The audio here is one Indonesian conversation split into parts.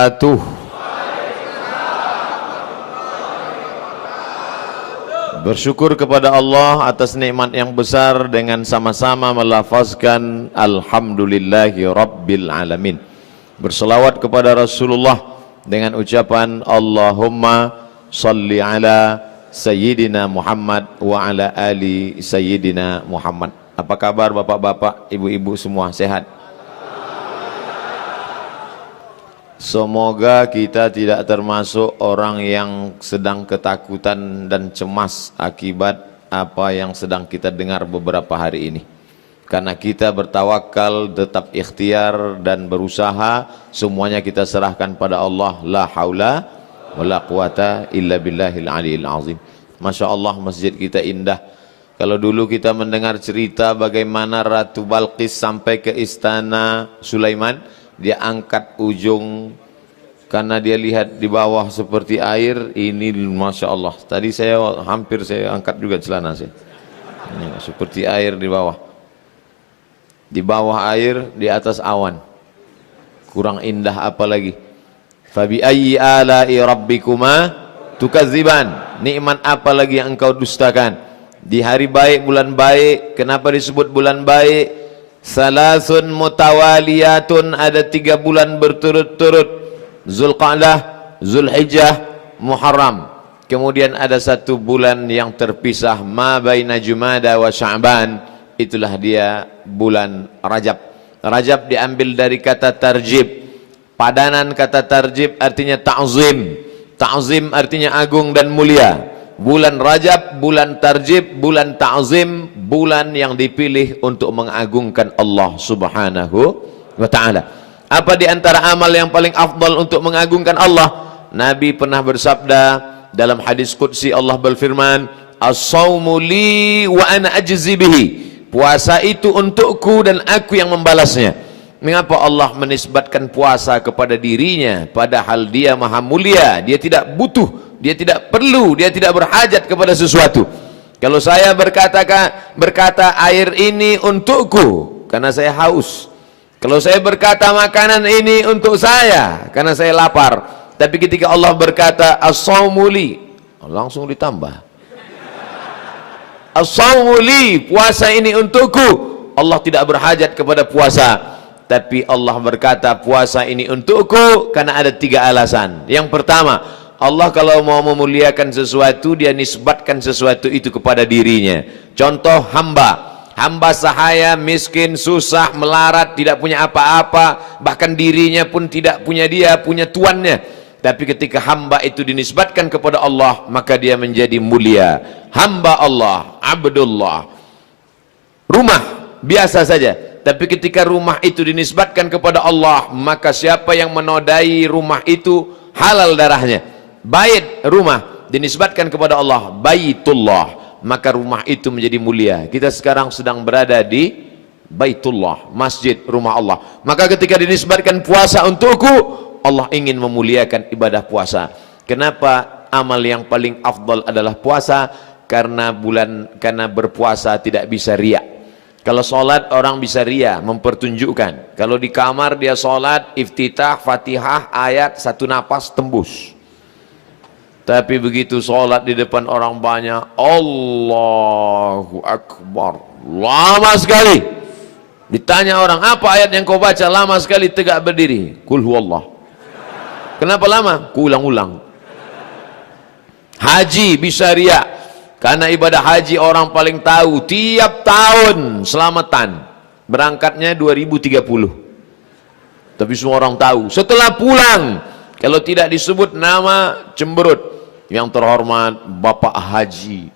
wabarakatuh. Bersyukur kepada Allah atas nikmat yang besar dengan sama-sama melafazkan Alhamdulillahi Rabbil Alamin. Berselawat kepada Rasulullah dengan ucapan Allahumma salli ala Sayyidina Muhammad wa ala ali Sayyidina Muhammad. Apa kabar bapak-bapak, ibu-ibu semua, sehat? Semoga kita tidak termasuk orang yang sedang ketakutan dan cemas akibat apa yang sedang kita dengar beberapa hari ini. Karena kita bertawakal, tetap ikhtiar dan berusaha, semuanya kita serahkan pada Allah. La haula wa la quwata illa billahil aliyil azim. Masya Allah, masjid kita indah. Kalau dulu kita mendengar cerita bagaimana Ratu Balqis sampai ke istana Sulaiman, dia angkat ujung karena dia lihat di bawah seperti air. Ini Masya Allah, tadi hampir saya angkat juga celana saya. Ini, seperti air di bawah air, di atas awan. Kurang indah apa lagi? Fabi ayyi ala'i rabbikuma tukadziban. Nikmat apa lagi yang engkau dustakan? Di hari baik, bulan baik. Kenapa disebut bulan baik? Salasun mutawaliyatun, ada 3 bulan berturut-turut. Zulqa'dah, Zulhijjah, Muharram. Kemudian ada 1 bulan yang terpisah, ma baina Jumada wa Sya'ban. Itulah dia bulan Rajab. Rajab diambil dari kata tarjib. Padanan kata tarjib artinya ta'zim. Ta'zim artinya agung dan mulia. Bulan Rajab, bulan tarjib, bulan ta'zim, bulan yang dipilih untuk mengagungkan Allah Subhanahu wa ta'ala. Apa di antara amal yang paling afdal untuk mengagungkan Allah? Nabi pernah bersabda dalam hadis qudsi, Allah berfirman, as-sawmu li wa ana ajzi bihi. Puasa itu untukku dan aku yang membalasnya. Mengapa Allah menisbatkan puasa kepada dirinya, padahal dia maha mulia, dia tidak butuh, dia tidak perlu, dia tidak berhajat kepada sesuatu. Kalau saya berkata air ini untukku karena saya haus. Kalau saya berkata makanan ini untuk saya karena saya lapar. Tapi ketika Allah berkata as-sawmu li, langsung ditambah. As-sawmu li, puasa ini untukku. Allah tidak berhajat kepada puasa. Tapi Allah berkata puasa ini untukku karena ada 3 alasan. Yang pertama, Allah kalau mau memuliakan sesuatu, dia nisbatkan sesuatu itu kepada dirinya. Contoh hamba. Hamba sahaya, miskin, susah, melarat, tidak punya apa-apa. Bahkan dirinya pun tidak punya, dia punya tuannya. Tapi ketika hamba itu dinisbatkan kepada Allah, maka dia menjadi mulia. Hamba Allah, Abdullah. Rumah biasa saja. Tapi ketika rumah itu dinisbatkan kepada Allah, maka siapa yang menodai rumah itu halal darahnya. Bait rumah dinisbatkan kepada Allah, Baitullah, maka rumah itu menjadi mulia. Kita sekarang sedang berada di Baitullah, masjid, rumah Allah. Maka ketika dinisbatkan puasa untukku, Allah ingin memuliakan ibadah puasa. Kenapa amal yang paling afdal adalah puasa? Karena berpuasa tidak bisa riya. Kalau sholat orang bisa ria, mempertunjukkan. Kalau di kamar dia sholat, iftitah, fatihah, ayat, 1 napas tembus. Tapi begitu sholat di depan orang banyak, Allahu Akbar, lama sekali. Ditanya orang, apa ayat yang kau baca? Lama sekali, tegak berdiri. Qul huwallah. Kenapa lama? Kuulang-ulang. Haji bisa ria. Karena ibadah haji orang paling tahu, tiap tahun selamatan. Berangkatnya 2030. Tapi semua orang tahu. Setelah pulang, kalau tidak disebut nama, cemberut. Yang terhormat Bapak Haji.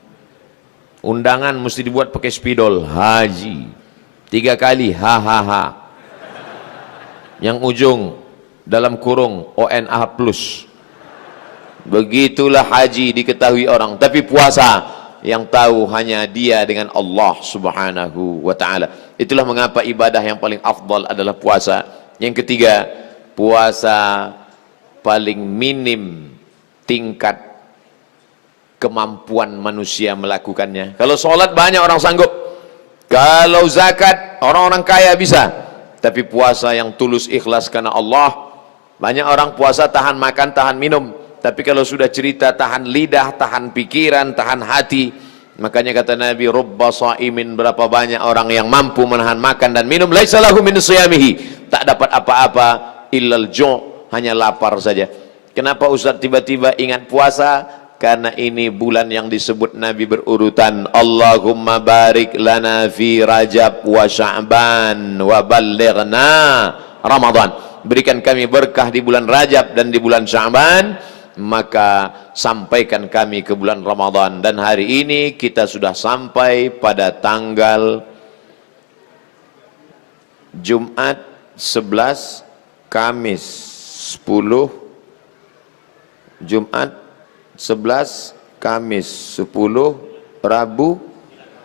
Undangan mesti dibuat pakai spidol, Haji. 3 kali, hahaha. Yang ujung dalam kurung ONA+. Begitulah haji diketahui orang. Tapi puasa yang tahu hanya dia dengan Allah Subhanahu wa ta'ala. Itulah mengapa ibadah yang paling afdal adalah puasa. Yang ketiga, puasa paling minim tingkat kemampuan manusia melakukannya. Kalau sholat banyak orang sanggup. Kalau zakat orang-orang kaya bisa. Tapi puasa yang tulus ikhlas karena Allah, Banyak orang puasa tahan makan, tahan minum, tapi kalau sudah cerita tahan lidah, tahan pikiran, tahan hati. Makanya kata Nabi, rubba shaimin, berapa banyak orang yang mampu menahan makan dan minum, laisa lahu min siyamihi, tak dapat apa-apa illal ju', hanya lapar saja. Kenapa Ustaz tiba-tiba ingat puasa? Karena ini bulan yang disebut Nabi berurutan. Allahumma barik lana fi Rajab wa Sya'ban wa ballighna Ramadan. Berikan kami berkah di bulan Rajab dan di bulan Sya'ban, maka sampaikan kami ke bulan Ramadan. Dan hari ini kita sudah sampai pada tanggal Jumat 11, Kamis 10, Jumat 11, Kamis 10, Rabu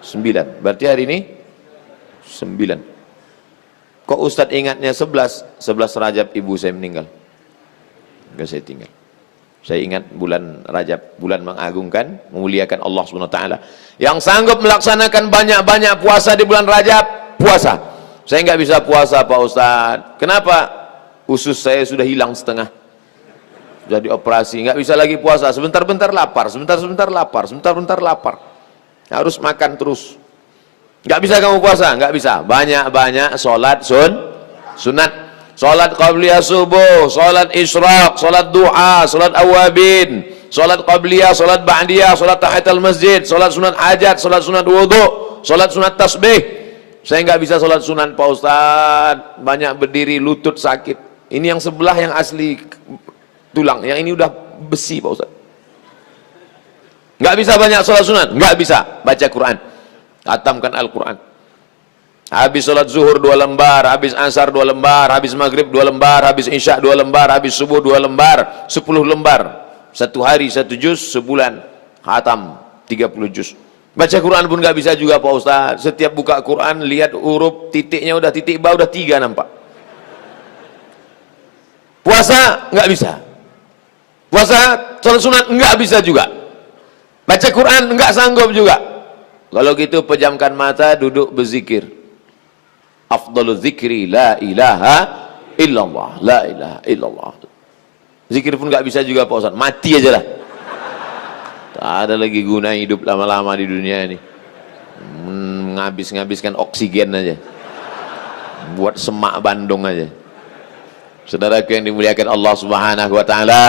9. Berarti hari ini 9. Kok Ustadz ingatnya 11? 11 Rajab ibu saya meninggal. Enggak, saya tinggal. Saya ingat bulan Rajab, bulan mengagungkan, memuliakan Allah Subhanahu wa taala. Yang sanggup melaksanakan banyak-banyak puasa di bulan Rajab, puasa. Saya enggak bisa puasa Pak Ustadz. Kenapa? Usus saya sudah hilang setengah. Sudah dioperasi, enggak bisa lagi puasa. Sebentar-bentar lapar, sebentar-bentar lapar, sebentar-bentar lapar. Harus makan terus. Enggak bisa kamu puasa, enggak bisa. Banyak-banyak sholat sunat. Sholat qabliyah subuh, sholat isyraq, sholat duha, sholat awabin, sholat qabliyah, sholat ba'diyah, sholat tahiyatul masjid, sholat sunat hajat, sholat sunat wudu, sholat sunat tasbih. Saya enggak bisa sholat sunat Pak Ustadz. Banyak berdiri, lutut sakit. Ini yang sebelah yang asli tulang, yang ini udah besi Pak Ustaz. Nggak bisa banyak sholat sunat, nggak bisa baca Quran, khatamkan Al-Quran. Habis sholat zuhur 2 lembar, habis asar 2 lembar, habis maghrib 2 lembar, habis isya 2 lembar, habis subuh 2 lembar, 10 lembar. Satu hari 1 juz, sebulan khatam 30 juz. Baca Quran pun nggak bisa juga Pak Ustaz. Setiap buka Quran lihat huruf titiknya udah titik ba udah 3 nampak. Puasa nggak bisa. Puasa, sholat sunat enggak bisa juga. Baca Quran enggak sanggup juga. Kalau gitu pejamkan mata, duduk berzikir. Afdalu zikri la ilaha illallah, la ilaha illallah. Zikir pun enggak bisa juga Pak Ustaz. Mati aja lah. Tak ada lagi guna hidup lama-lama di dunia ini. Ngabis-ngabiskan oksigen aja. Buat semak Bandung aja. Saudaraku yang dimuliakan Allah Subhanahu wa taala,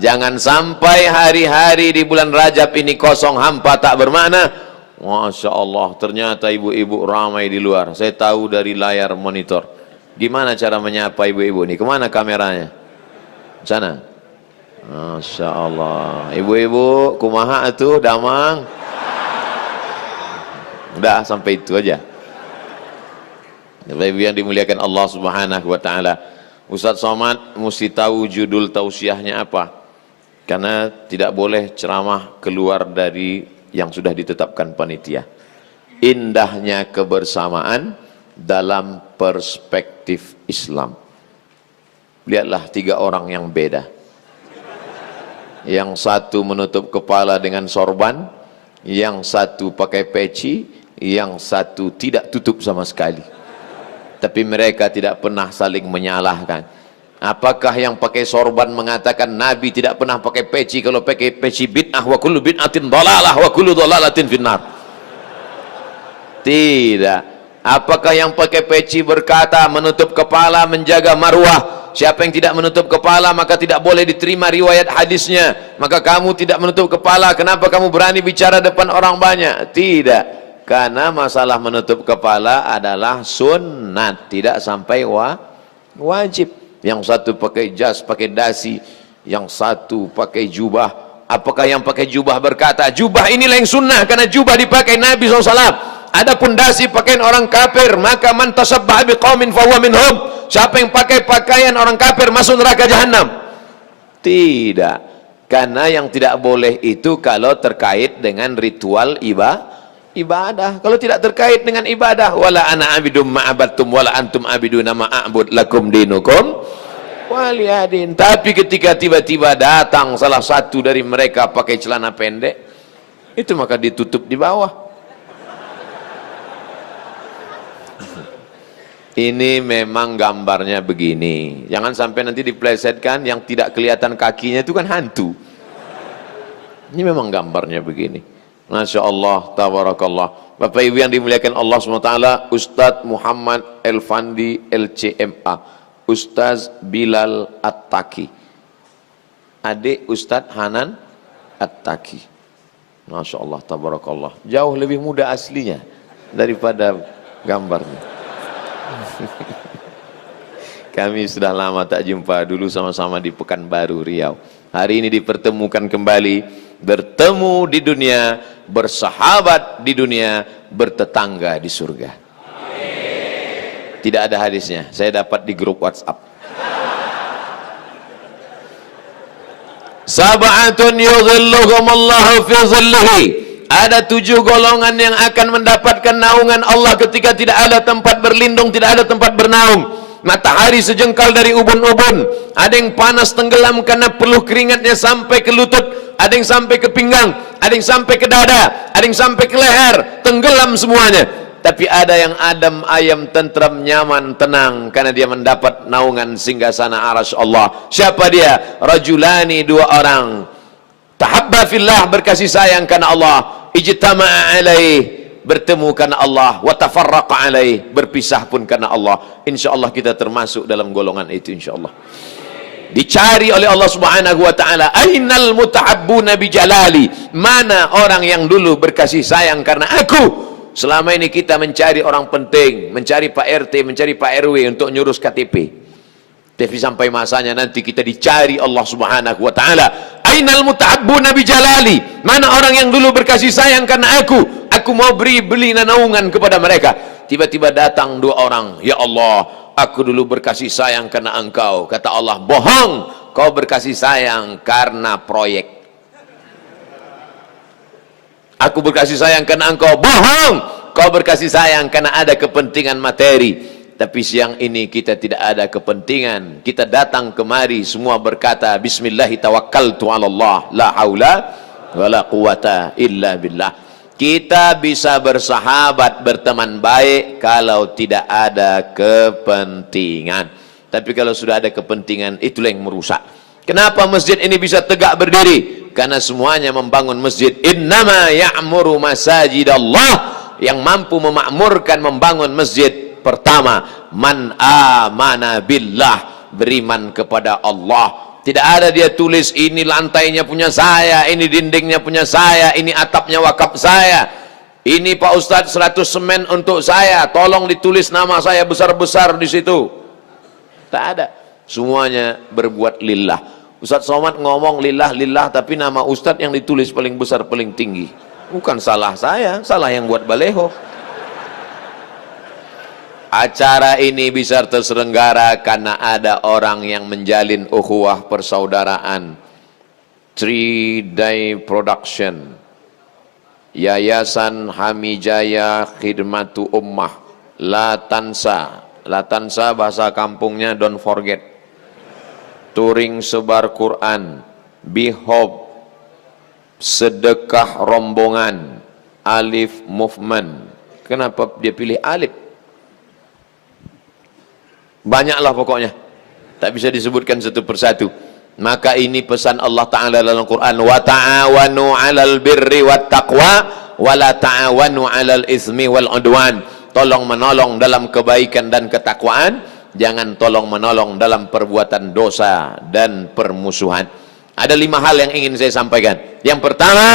jangan sampai hari-hari di bulan Rajab ini kosong, hampa, tak bermakna. Masya Allah, ternyata ibu-ibu ramai di luar. Saya tahu dari layar monitor. Gimana cara menyapa ibu-ibu ini? Kemana kameranya? Sana. Masya Allah. Ibu-ibu, kumaha atuh, damang. Udah, sampai itu aja. Ibu yang dimuliakan Allah Subhanahu wa taala. Ustaz Somad mesti tahu judul tausiahnya apa. Karena tidak boleh ceramah keluar dari yang sudah ditetapkan panitia. Indahnya kebersamaan dalam perspektif Islam. Lihatlah 3 orang yang beda. Yang satu menutup kepala dengan sorban, yang satu pakai peci, yang satu tidak tutup sama sekali. Tapi mereka tidak pernah saling menyalahkan. Apakah yang pakai sorban mengatakan Nabi tidak pernah pakai peci? Kalau pakai peci bid'ah, wa kullu bid'atin dhalalah wa kullu dhalalatin finnar. Tidak. Apakah yang pakai peci berkata menutup kepala menjaga marwah? Siapa yang tidak menutup kepala maka tidak boleh diterima riwayat hadisnya. Maka kamu tidak menutup kepala, kenapa kamu berani bicara depan orang banyak? Tidak. Karena masalah menutup kepala adalah sunnat, tidak sampai wajib. Yang satu pakai jas, pakai dasi, yang satu pakai jubah. Apakah yang pakai jubah berkata jubah inilah yang sunnah karena jubah dipakai Nabi SAW? Adapun dasi pakaian orang kafir, maka man tasabbaha biqaumin fahuwa minhum. Siapa yang pakai pakaian orang kafir masuk neraka jahanam? Tidak. Karena yang tidak boleh itu kalau terkait dengan ritual ibadah. Kalau tidak terkait dengan ibadah, wala ana abidum ma'abattum wala antum abiduna ma'abud lakum dinukum waliyadin. Tapi ketika tiba-tiba datang salah satu dari mereka pakai celana pendek, itu maka ditutup di bawah. Ini memang gambarnya begini. Jangan sampai nanti diplesetkan yang tidak kelihatan kakinya itu kan hantu. Ini memang gambarnya begini. Masya Allah, tabarakallah. Bapak Ibu yang dimuliakan Allah SWT, Ustadz Muhammad Elfandi LCMA, Ustadz Bilal At-Taki, adik Ustadz Hanan At-Taki. Masya Allah, tabarakallah. Jauh lebih muda aslinya daripada gambarnya. Kami sudah lama tak jumpa, dulu sama-sama di Pekanbaru, Riau. Hari ini dipertemukan kembali, bertemu di dunia, bersahabat di dunia, bertetangga di surga. Tidak ada hadisnya, saya dapat di grup WhatsApp. Sab'atun yudhilluhumullahu fi dhillihi. Ada 7 golongan yang akan mendapatkan naungan Allah ketika tidak ada tempat berlindung, tidak ada tempat bernaung. Matahari sejengkal dari ubun-ubun. Ada yang panas tenggelam karena peluh keringatnya sampai ke lutut. Ada yang sampai ke pinggang, ada yang sampai ke dada, ada yang sampai ke leher. Tenggelam semuanya. Tapi ada yang adem, ayam, tentram, nyaman, tenang karena dia mendapat naungan singgasana arasy Allah. Siapa dia? Rajulani, 2 orang. Tahabba fillah, berkasih sayang karena Allah, ijtama'a alaih, bertemu karena Allah, wa tafarraqa alaih, berpisah pun karena Allah. Insyaallah kita termasuk dalam golongan itu insyaallah. Dicari oleh Allah Subhanahu wa taala, ainal mutahabbuna bi jalali, mana orang yang dulu berkasih sayang karena aku. Selama ini kita mencari orang penting, mencari Pak RT, mencari Pak RW untuk nyurus KTP. Tapi sampai masanya nanti kita dicari Allah Subhanahu wa taala. Ainal mutahabbuna bi jalali? Mana orang yang dulu berkasih sayang karena aku mau beli naungan kepada mereka. Tiba-tiba datang 2 orang. Ya Allah, aku dulu berkasih sayang karena engkau. Kata Allah, bohong. Kau berkasih sayang karena proyek. Aku berkasih sayang karena engkau. Bohong. Kau berkasih sayang karena ada kepentingan materi. Tapi siang ini kita tidak ada kepentingan. Kita datang kemari semua berkata, Bismillahi tawakkaltu ala Allah, la haula wa la quwata illa billah. Kita bisa bersahabat, berteman baik kalau tidak ada kepentingan. Tapi kalau sudah ada kepentingan, itulah yang merusak. Kenapa masjid ini bisa tegak berdiri? Karena semuanya membangun masjid. Innama ya'muru masajidallah. Yang mampu memakmurkan membangun masjid, pertama, man amana billah, beriman kepada Allah. Tidak ada dia tulis ini lantainya punya saya, ini dindingnya punya saya, ini atapnya wakaf saya, ini Pak Ustadz 100 semen untuk saya, tolong ditulis nama saya besar-besar di situ. Tak ada. Semuanya berbuat lillah. Ustadz Somad ngomong lillah, tapi nama Ustadz yang ditulis paling besar, paling tinggi. Bukan salah saya, salah yang buat baleho. Acara ini bisa terselenggara karena ada orang yang menjalin ukhuwah persaudaraan. 3-Day Production, Yayasan Hamijaya Khidmatu Ummah, Latansa bahasa kampungnya don't forget, Touring Sebar Quran, Bihob, Sedekah Rombongan, Alif Movement. Kenapa dia pilih alif? Banyaklah pokoknya, tak bisa disebutkan satu persatu. Maka ini pesan Allah Ta'ala dalam Quran, wa ta'awanu 'alal birri wat taqwa wa la ta'awanu 'alal ismi wal udwan. Tolong menolong dalam kebaikan dan ketakwaan, jangan tolong menolong dalam perbuatan dosa dan permusuhan. Ada 5 hal yang ingin saya sampaikan. Yang pertama,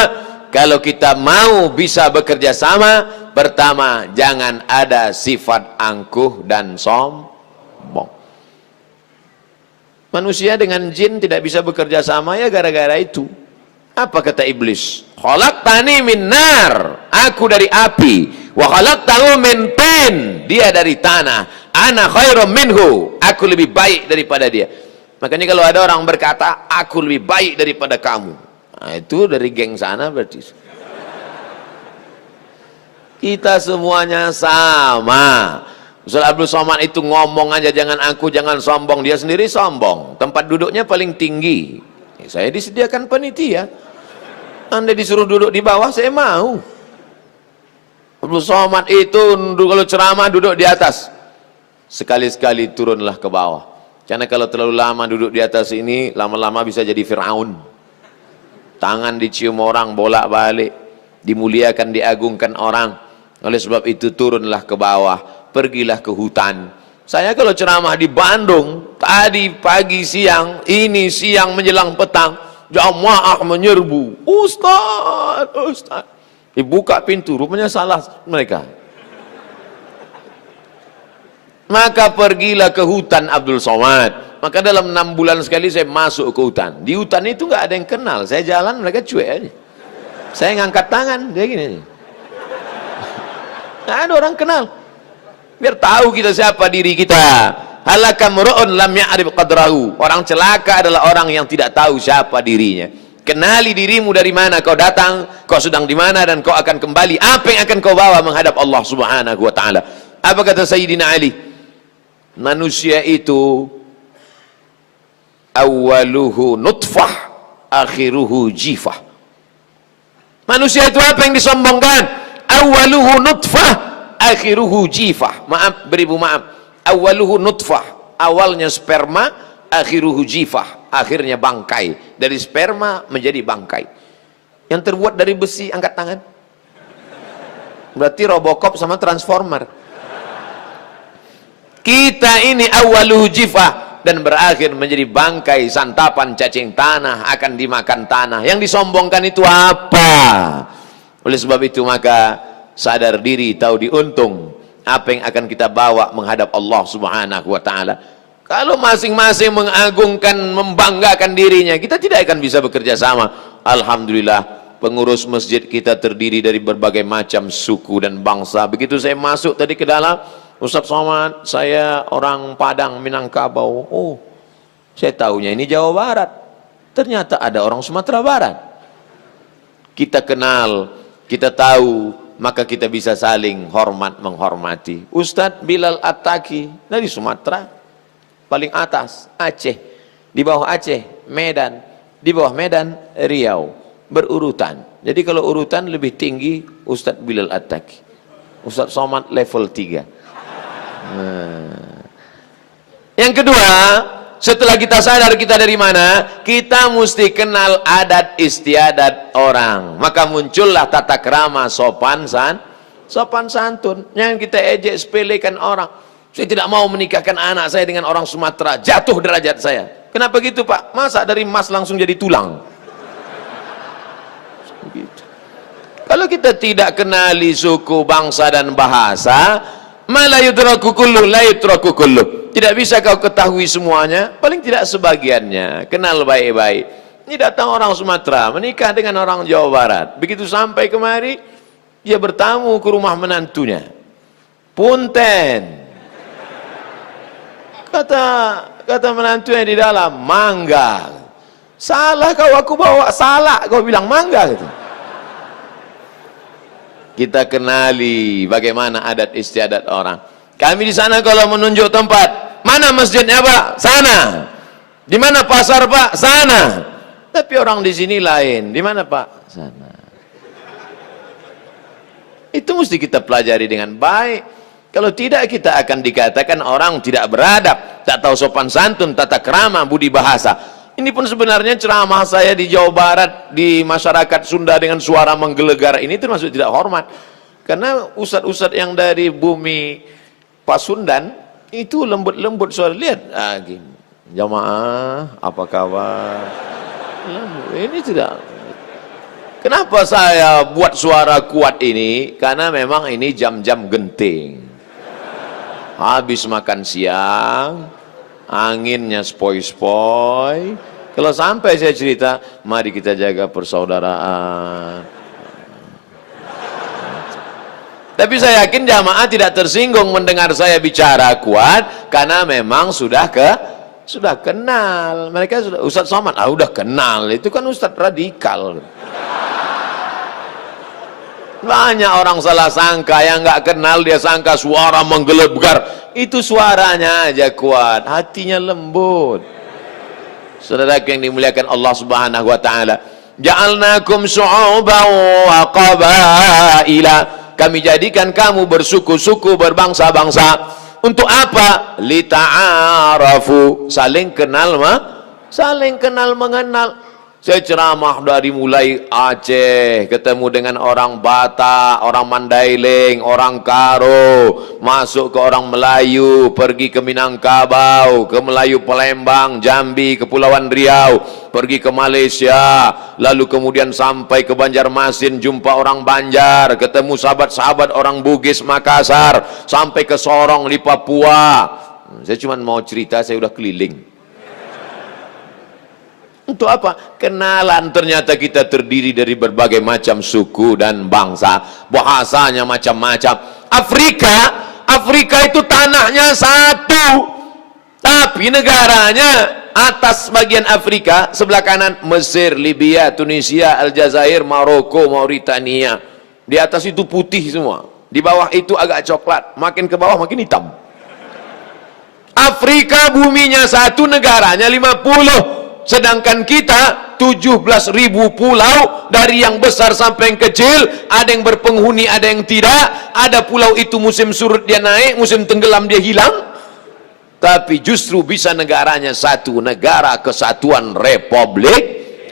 kalau kita mau bisa bekerja sama, pertama, jangan ada sifat angkuh dan sombong. Manusia dengan jin tidak bisa bekerja sama ya gara-gara itu. Apa kata iblis? Khalaqtani min nar, aku dari api, wa khalaqtahu min tin, dia dari tanah. Ana khairum minhu, aku lebih baik daripada dia. Makanya kalau ada orang berkata aku lebih baik daripada kamu, nah, itu dari geng sana berarti. Kita semuanya sama. Ustaz Abdul Somad itu ngomong aja jangan aku, jangan sombong. Dia sendiri sombong. Tempat duduknya paling tinggi. Saya disediakan panitia. Anda disuruh duduk di bawah, saya mau. Abdul Somad itu kalau ceramah duduk di atas. sekali-sekali turunlah ke bawah. Karena kalau terlalu lama duduk di atas ini, lama-lama bisa jadi Fir'aun. Tangan dicium orang bolak-balik, dimuliakan, diagungkan orang. Oleh sebab itu turunlah ke bawah, pergilah ke hutan. Saya kalau ceramah di Bandung, tadi pagi siang, ini siang menjelang petang, jamaah menyerbu. Ustaz, Ustaz. Dibuka pintu, rupanya salah mereka. Maka pergilah ke hutan Abdul Somad. Maka dalam 6 bulan sekali saya masuk ke hutan. Di hutan itu nggak ada yang kenal. Saya jalan, mereka cuek aja. Saya ngangkat tangan, dia gini. Nggak ada orang kenal. Biar tahu kita siapa diri kita. Halaka mur'un lam ya'rif qadrahu. Orang celaka adalah orang yang tidak tahu siapa dirinya. Kenali dirimu dari mana kau datang, kau sedang di mana, dan kau akan kembali. Apa yang akan kau bawa menghadap Allah Subhanahu wa taala? Apa kata Sayyidina Ali? Manusia itu awaluhu nutfah, akhiruhu jifah. Manusia itu apa yang disombongkan? Awaluhu nutfah, akhiruhu jifah. Maaf, beribu maaf. Awaluhu nutfah, awalnya sperma, akhiruhu jifah, akhirnya bangkai. Dari sperma menjadi bangkai. Yang terbuat dari besi, angkat tangan. Berarti Robocop sama Transformer. Kita ini awaluhu jifah, dan berakhir menjadi bangkai, santapan cacing tanah, akan dimakan tanah. Yang disombongkan itu apa? Oleh sebab itu maka sadar diri, tahu diuntung apa yang akan kita bawa menghadap Allah Subhanahu wa taala. Kalau masing-masing mengagungkan, membanggakan dirinya, kita tidak akan bisa bekerja sama. Alhamdulillah, pengurus masjid kita terdiri dari berbagai macam suku dan bangsa. Begitu saya masuk tadi ke dalam, Ustaz Somad, saya orang Padang, Minangkabau. Oh, saya tahunya ini Jawa Barat. Ternyata ada orang Sumatera Barat. Kita kenal, kita tahu, maka kita bisa saling hormat menghormati. Ustadz Bilal At-Taki dari Sumatera, paling atas Aceh, di bawah Aceh Medan, di bawah Medan Riau, berurutan. Jadi kalau urutan lebih tinggi Ustadz Bilal At-Taki, Ustadz Somad level 3. Yang kedua, setelah kita sadar kita dari mana, kita mesti kenal adat istiadat orang. Maka muncullah tata krama sopan santun. Jangan kita ejek sepelekan orang. Saya tidak mau menikahkan anak saya dengan orang Sumatera, jatuh derajat saya. Kenapa gitu Pak? Masa dari emas langsung jadi tulang? Begitu. Kalau kita tidak kenali suku, bangsa dan bahasa, la yudraku kulluh, la yudraku kulluh. Tidak bisa kau ketahui semuanya, paling tidak sebagiannya. Kenal baik-baik. Ini datang orang Sumatera menikah dengan orang Jawa Barat. Begitu sampai kemari, dia bertamu ke rumah menantunya. Punten. Kata menantunya di dalam, mangga. Salah kau, aku bawa salak, kau bilang mangga gitu. Kita kenali bagaimana adat istiadat orang. Kami di sana kalau menunjuk tempat, mana masjidnya Pak? Sana. Di mana pasar Pak? Sana. Tapi orang di sini lain. Di mana Pak? Sana. Itu mesti kita pelajari dengan baik. Kalau tidak, kita akan dikatakan orang tidak beradab, tak tahu sopan santun, tata krama, budi bahasa. Ini pun sebenarnya ceramah saya di Jawa Barat, di masyarakat Sunda dengan suara menggelegar ini termasuk tidak hormat. Karena ustadz-ustadz yang dari bumi Pasundan itu lembut-lembut suara. Lihat, gini. Jamaah, apa kabar? Ini tidak. Kenapa saya buat suara kuat ini? Karena memang ini jam-jam genting. Habis makan siang, anginnya spoi-spoi. Kalau sampai saya cerita, mari kita jaga persaudaraan. Tapi saya yakin jamaah tidak tersinggung mendengar saya bicara kuat, karena memang sudah kenal. Mereka sudah, Ustadz Somad, udah kenal. Itu kan Ustadz radikal. Banyak orang salah sangka, yang nggak kenal dia sangka suara menggelegar. Itu suaranya aja kuat, hatinya lembut. Saudara yang dimuliakan Allah Subhanahu wa taala, ja'alnakum syu'uban wa qabaila. Kami jadikan kamu bersuku-suku, berbangsa-bangsa. Untuk apa? Lita'arafu, saling kenal saling kenal mengenal. Saya ceramah dari mulai Aceh, ketemu dengan orang Batak, orang Mandailing, orang Karo, masuk ke orang Melayu, pergi ke Minangkabau, ke Melayu Palembang, Jambi, Kepulauan Riau, pergi ke Malaysia, lalu kemudian sampai ke Banjarmasin, jumpa orang Banjar, ketemu sahabat-sahabat orang Bugis Makassar, sampai ke Sorong di Papua. Saya cuma mau cerita, saya udah keliling. Untuk apa? Kenalan. Ternyata kita terdiri dari berbagai macam suku dan bangsa, bahasanya macam-macam. Afrika itu tanahnya satu, tapi negaranya atas bagian Afrika, sebelah kanan Mesir, Libya, Tunisia, Aljazair, Maroko, Mauritania. Di atas itu putih semua, di bawah itu agak coklat, makin ke bawah makin hitam. Afrika buminya satu, negaranya 50. Sedangkan kita 17.000 pulau, dari yang besar sampai yang kecil, ada yang berpenghuni, ada yang tidak. Ada pulau itu musim surut dia naik, musim tenggelam dia hilang. Tapi justru bisa negaranya satu, negara kesatuan Republik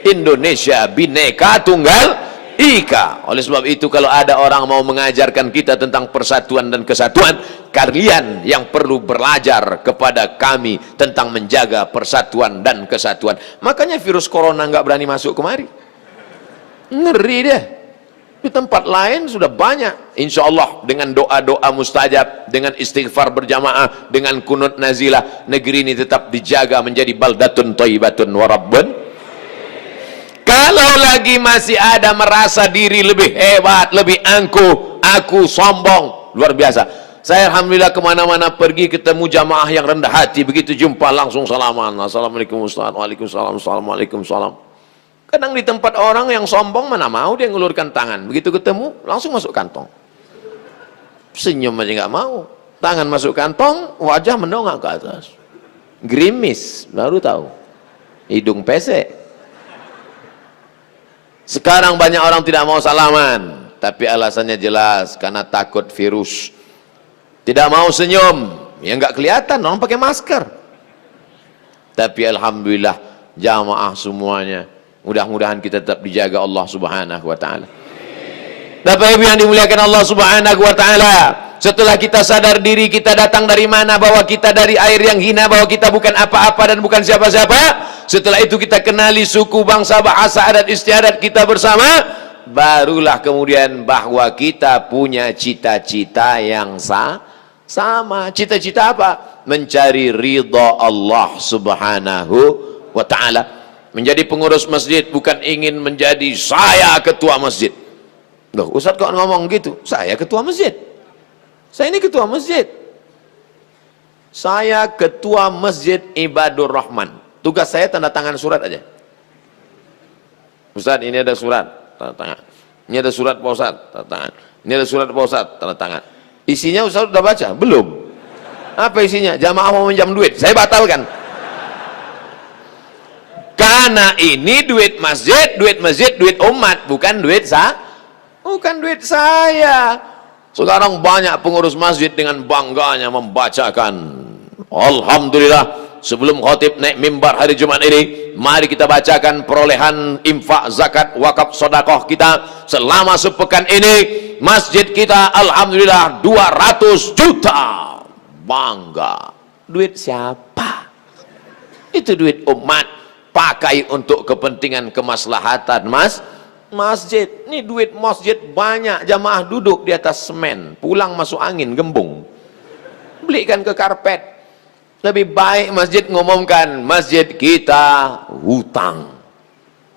Indonesia Bhinneka Tunggal Ika. Oleh sebab itu, kalau ada orang mau mengajarkan kita tentang persatuan dan kesatuan, kalian yang perlu belajar kepada kami tentang menjaga persatuan dan kesatuan. Makanya virus corona nggak berani masuk kemari. Ngeri deh. Di tempat lain sudah banyak. Insya Allah dengan doa-doa mustajab, dengan istighfar berjamaah, dengan kunut nazilah, negeri ini tetap dijaga menjadi baldatun thayyibatun warabbun. Kalau lagi masih ada merasa diri lebih hebat, lebih angkuh, aku sombong, luar biasa. Saya alhamdulillah kemana-mana pergi ketemu jamaah yang rendah hati, begitu jumpa langsung salaman. Assalamualaikum Ustaz, waalaikumsalam, assalamualaikum salam. Kadang di tempat orang yang sombong mana mau dia ngulurkan tangan, begitu ketemu langsung masuk kantong. Senyum aja nggak mau, tangan masuk kantong, wajah mendongak ke atas, gerimis, baru tahu, hidung pesek. Sekarang banyak orang tidak mau salaman, tapi alasannya jelas, karena takut virus. Tidak mau senyum, ya nggak kelihatan, orang pakai masker. Tapi alhamdulillah jamaah semuanya, mudah-mudahan kita tetap dijaga Allah Subhanahu wa taala. Bapak Ibu yang dimuliakan Allah Subhanahu wa taala, setelah kita sadar diri kita datang dari mana, bahwa kita dari air yang hina, bahwa kita bukan apa-apa dan bukan siapa-siapa. Setelah itu kita kenali suku, bangsa, bahasa, adat istiadat kita bersama, barulah kemudian bahwa kita punya cita-cita yang sama. Cita-cita apa? Mencari ridha Allah Subhanahu wa taala. Menjadi pengurus masjid bukan ingin menjadi saya ketua masjid. Loh, Ustaz kok ngomong gitu? Saya ketua masjid. Saya ini ketua masjid. Saya ketua Masjid Ibadur Rahman. Tugas saya tanda tangan surat aja. Ustaz, ini ada surat, tanda tangan. Ini ada surat Pak Ustaz, tanda tangan. Ini ada surat Pak Ustaz, tanda tangan. Isinya Ustaz sudah baca? Belum. Apa isinya? Jamaah mau minjam duit, saya batalkan. Karena ini duit masjid, duit umat, bukan duit bukan duit saya. Sekarang banyak pengurus masjid dengan bangganya membacakan, alhamdulillah. Sebelum khatib naik mimbar hari Jumat ini, mari kita bacakan perolehan infak, zakat, wakaf, sedekah kita selama sepekan ini. Masjid kita alhamdulillah 200 juta. Bangga. Duit siapa? Itu duit umat, pakai untuk kepentingan kemaslahatan masjid. Ini duit masjid banyak, jamaah duduk di atas semen, pulang masuk angin, gembung. Belikan ke karpet. Lebih baik masjid ngomongkan, masjid kita hutang.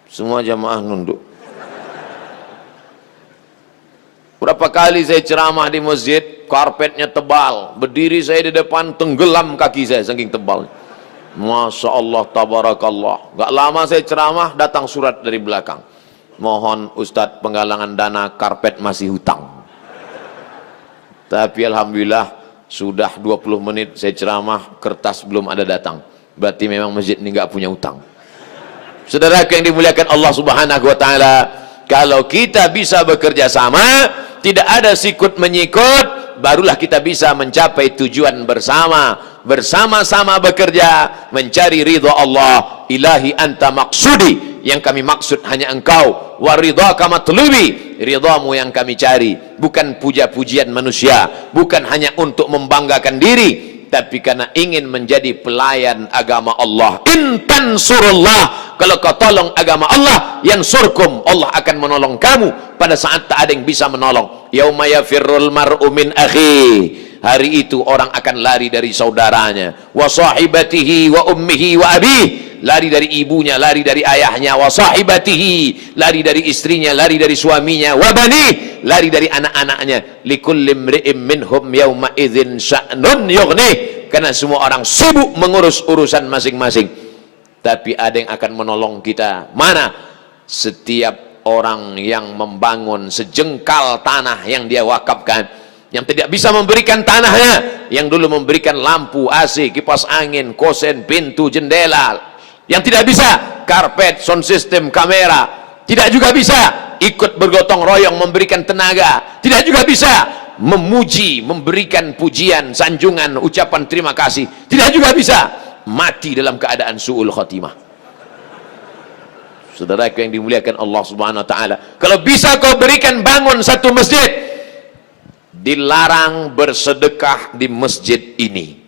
Semua jamaah nunduk. Berapa kali saya ceramah di masjid, karpetnya tebal, berdiri saya di depan, tenggelam kaki saya saking tebal. Masya Allah, tabarakallah. Gak lama saya ceramah, datang surat dari belakang. Mohon Ustadz penggalangan dana, karpet masih hutang. Tapi alhamdulillah, sudah 20 menit saya ceramah, kertas belum ada datang. Berarti memang masjid ini nggak punya utang. Saudara yang dimuliakan Allah Subhanahu wa taala, kalau kita bisa bekerja sama, tidak ada sikut menyikut, barulah kita bisa mencapai tujuan bersama. Bersama-sama bekerja mencari ridha Allah. Ilahi anta maksudi, yang kami maksud hanya engkau. Wa ridhaka matlubi, ridhamu yang kami cari, bukan puja-pujian manusia, bukan hanya untuk membanggakan diri, tapi karena ingin menjadi pelayan agama Allah. In tansurullah, kalau kau tolong agama Allah, yansurkum, Allah akan menolong kamu pada saat tak ada yang bisa menolong. Yauma yafirrul mar'u min akhi, hari itu orang akan lari dari saudaranya, wa sahibatihi wa ummihi wa abih, lari dari ibunya, lari dari ayahnya, wa sahibatihi, lari dari istrinya, lari dari suaminya, wa bani, lari dari anak-anaknya. Likulli imri'im minhum yawma idzin sya'nun yughnih, karena semua orang sibuk mengurus urusan masing-masing. Tapi ada yang akan menolong kita. Mana? Setiap orang yang membangun sejengkal tanah yang dia wakafkan, yang tidak bisa memberikan tanahnya, yang dulu memberikan lampu, AC, kipas angin, kosen, pintu, jendela, yang tidak bisa karpet, sound system, kamera, tidak juga bisa ikut bergotong royong memberikan tenaga, tidak juga bisa memuji, memberikan pujian, sanjungan, ucapan terima kasih, tidak juga bisa, mati dalam keadaan su'ul khatimah. Saudaraku yang dimuliakan Allah Subhanahu wa taala, kalau bisa kau berikan bangun satu masjid, dilarang bersedekah di masjid ini.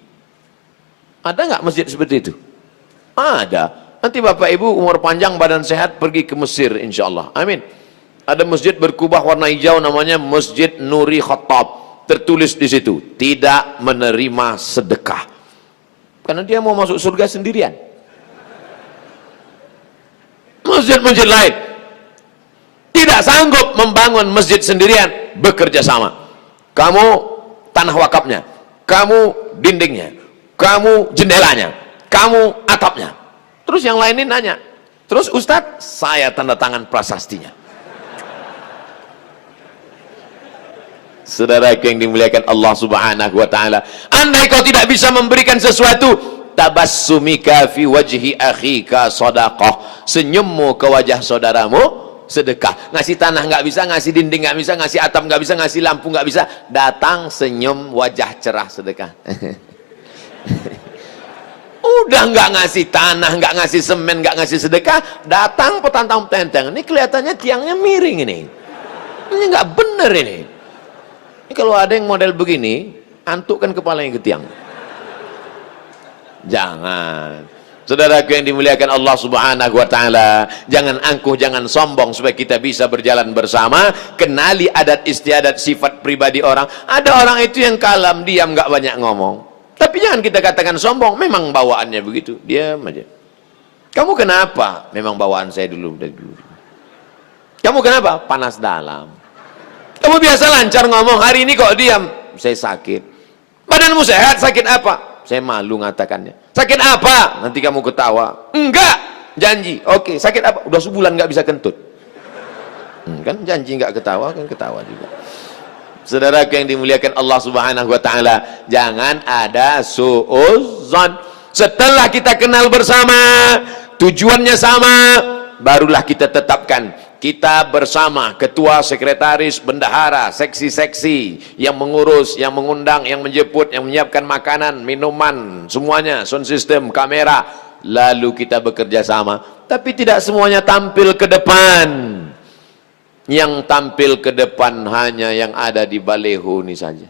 Ada nggak masjid seperti itu? Ada. Nanti Bapak Ibu umur panjang, badan sehat, pergi ke Mesir insyaallah. Amin. Ada masjid berkubah warna hijau namanya Masjid Nuri Khattab. Tertulis di situ, tidak menerima sedekah. Karena dia mau masuk surga sendirian. Masjid-masjid lain tidak sanggup membangun masjid sendirian, bekerja sama. Kamu tanah wakafnya, kamu dindingnya, kamu jendelanya, kamu atapnya. Terus yang lain ini nanya, terus Ustadz, saya tanda tangan prasastinya. Saudara yang dimuliakan Allah Subhanahu wa taala, andai kau tidak bisa memberikan sesuatu, tabassumika fi wajhi akhika shadaqah, senyummu ke wajah saudaramu sedekah. Ngasih tanah nggak bisa, ngasih dinding nggak bisa, ngasih atap nggak bisa, ngasih lampu nggak bisa, datang senyum wajah cerah sedekah. Udah nggak ngasih tanah, nggak ngasih semen, nggak ngasih sedekah, datang petantang tenteng. Ini kelihatannya tiangnya miring ini. Ini nggak bener ini. Ini kalau ada yang model begini, antukkan kepalanya ke tiang. Jangan. Saudaraku yang dimuliakan Allah Subhanahu wa taala, jangan angkuh, jangan sombong, supaya kita bisa berjalan bersama. Kenali adat istiadat sifat pribadi orang. Ada orang itu yang kalem, diam, nggak banyak ngomong. Tapi jangan kita katakan sombong, memang bawaannya begitu, diam aja. Kamu kenapa? Memang bawaan saya dulu dari dulu. Kamu kenapa? Panas dalam. Kamu biasa lancar ngomong, hari ini kok diam? Saya sakit. Badanmu sehat, sakit apa? Saya malu ngatakannya. Sakit apa? Nanti kamu ketawa. Enggak, janji. Oke, sakit apa? Udah sebulan nggak bisa kentut. Kan janji nggak ketawa, kan ketawa juga. Saudara yang dimuliakan Allah Subhanahu wa taala, jangan ada suudzon. Setelah kita kenal bersama, tujuannya sama, barulah kita tetapkan kita bersama, ketua, sekretaris, bendahara, seksi-seksi yang mengurus, yang mengundang, yang menjemput, yang menyiapkan makanan, minuman, semuanya, sound system, kamera. Lalu kita bekerja sama, tapi tidak semuanya tampil ke depan. Yang tampil ke depan hanya yang ada di baleho ini saja.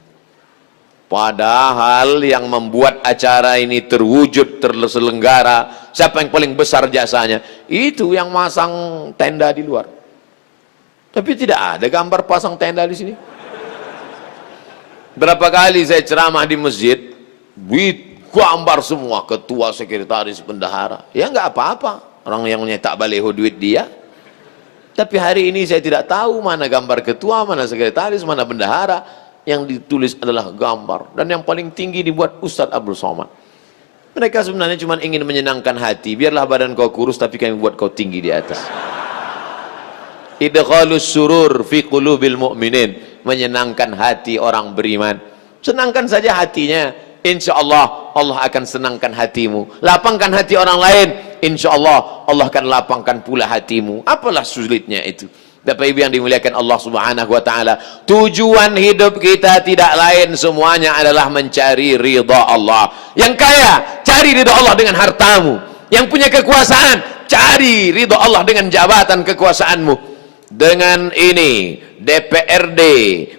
Padahal yang membuat acara ini terwujud, terselenggara, siapa yang paling besar jasanya? Itu yang masang tenda di luar. Tapi tidak ada gambar pasang tenda di sini. Berapa kali saya ceramah di masjid, gambar semua, ketua, sekretaris, bendahara. Ya nggak apa-apa, orang yang nyetak baleho duit dia. Tapi hari ini saya tidak tahu mana gambar ketua, mana sekretaris, mana bendahara. Yang ditulis adalah gambar. Dan yang paling tinggi dibuat Ustadz Abdul Somad. Mereka sebenarnya cuma ingin menyenangkan hati. Biarlah badan kau kurus, tapi kami buat kau tinggi di atas. Idkhalus surur fi qulubil mu'minin, menyenangkan hati orang beriman. Senangkan saja hatinya, insya Allah Allah akan senangkan hatimu. Lapangkan hati orang lain, insya Allah Allah akan lapangkan pula hatimu. Apalah sulitnya itu? Bapak Ibu yang dimuliakan Allah Subhanahu wa taala, tujuan hidup kita tidak lain semuanya adalah mencari ridha Allah. Yang kaya, cari ridha Allah dengan hartamu. Yang punya kekuasaan, cari ridha Allah dengan jabatan kekuasaanmu. Dengan ini DPRD,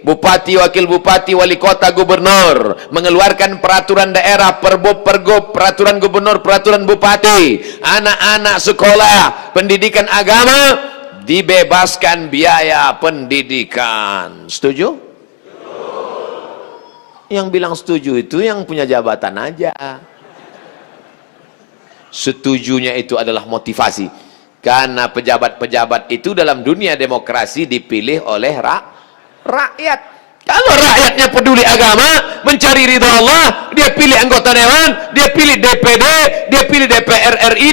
bupati, wakil bupati, wali kota, gubernur mengeluarkan peraturan daerah, pergub, peraturan gubernur, peraturan bupati, anak-anak sekolah pendidikan agama dibebaskan biaya pendidikan. Setuju? Yang bilang setuju itu yang punya jabatan aja. Setujunya itu adalah motivasi. Karena pejabat-pejabat itu dalam dunia demokrasi dipilih oleh rakyat. Kalau rakyatnya peduli agama, mencari ridha Allah, dia pilih anggota dewan, dia pilih DPD, dia pilih DPR RI,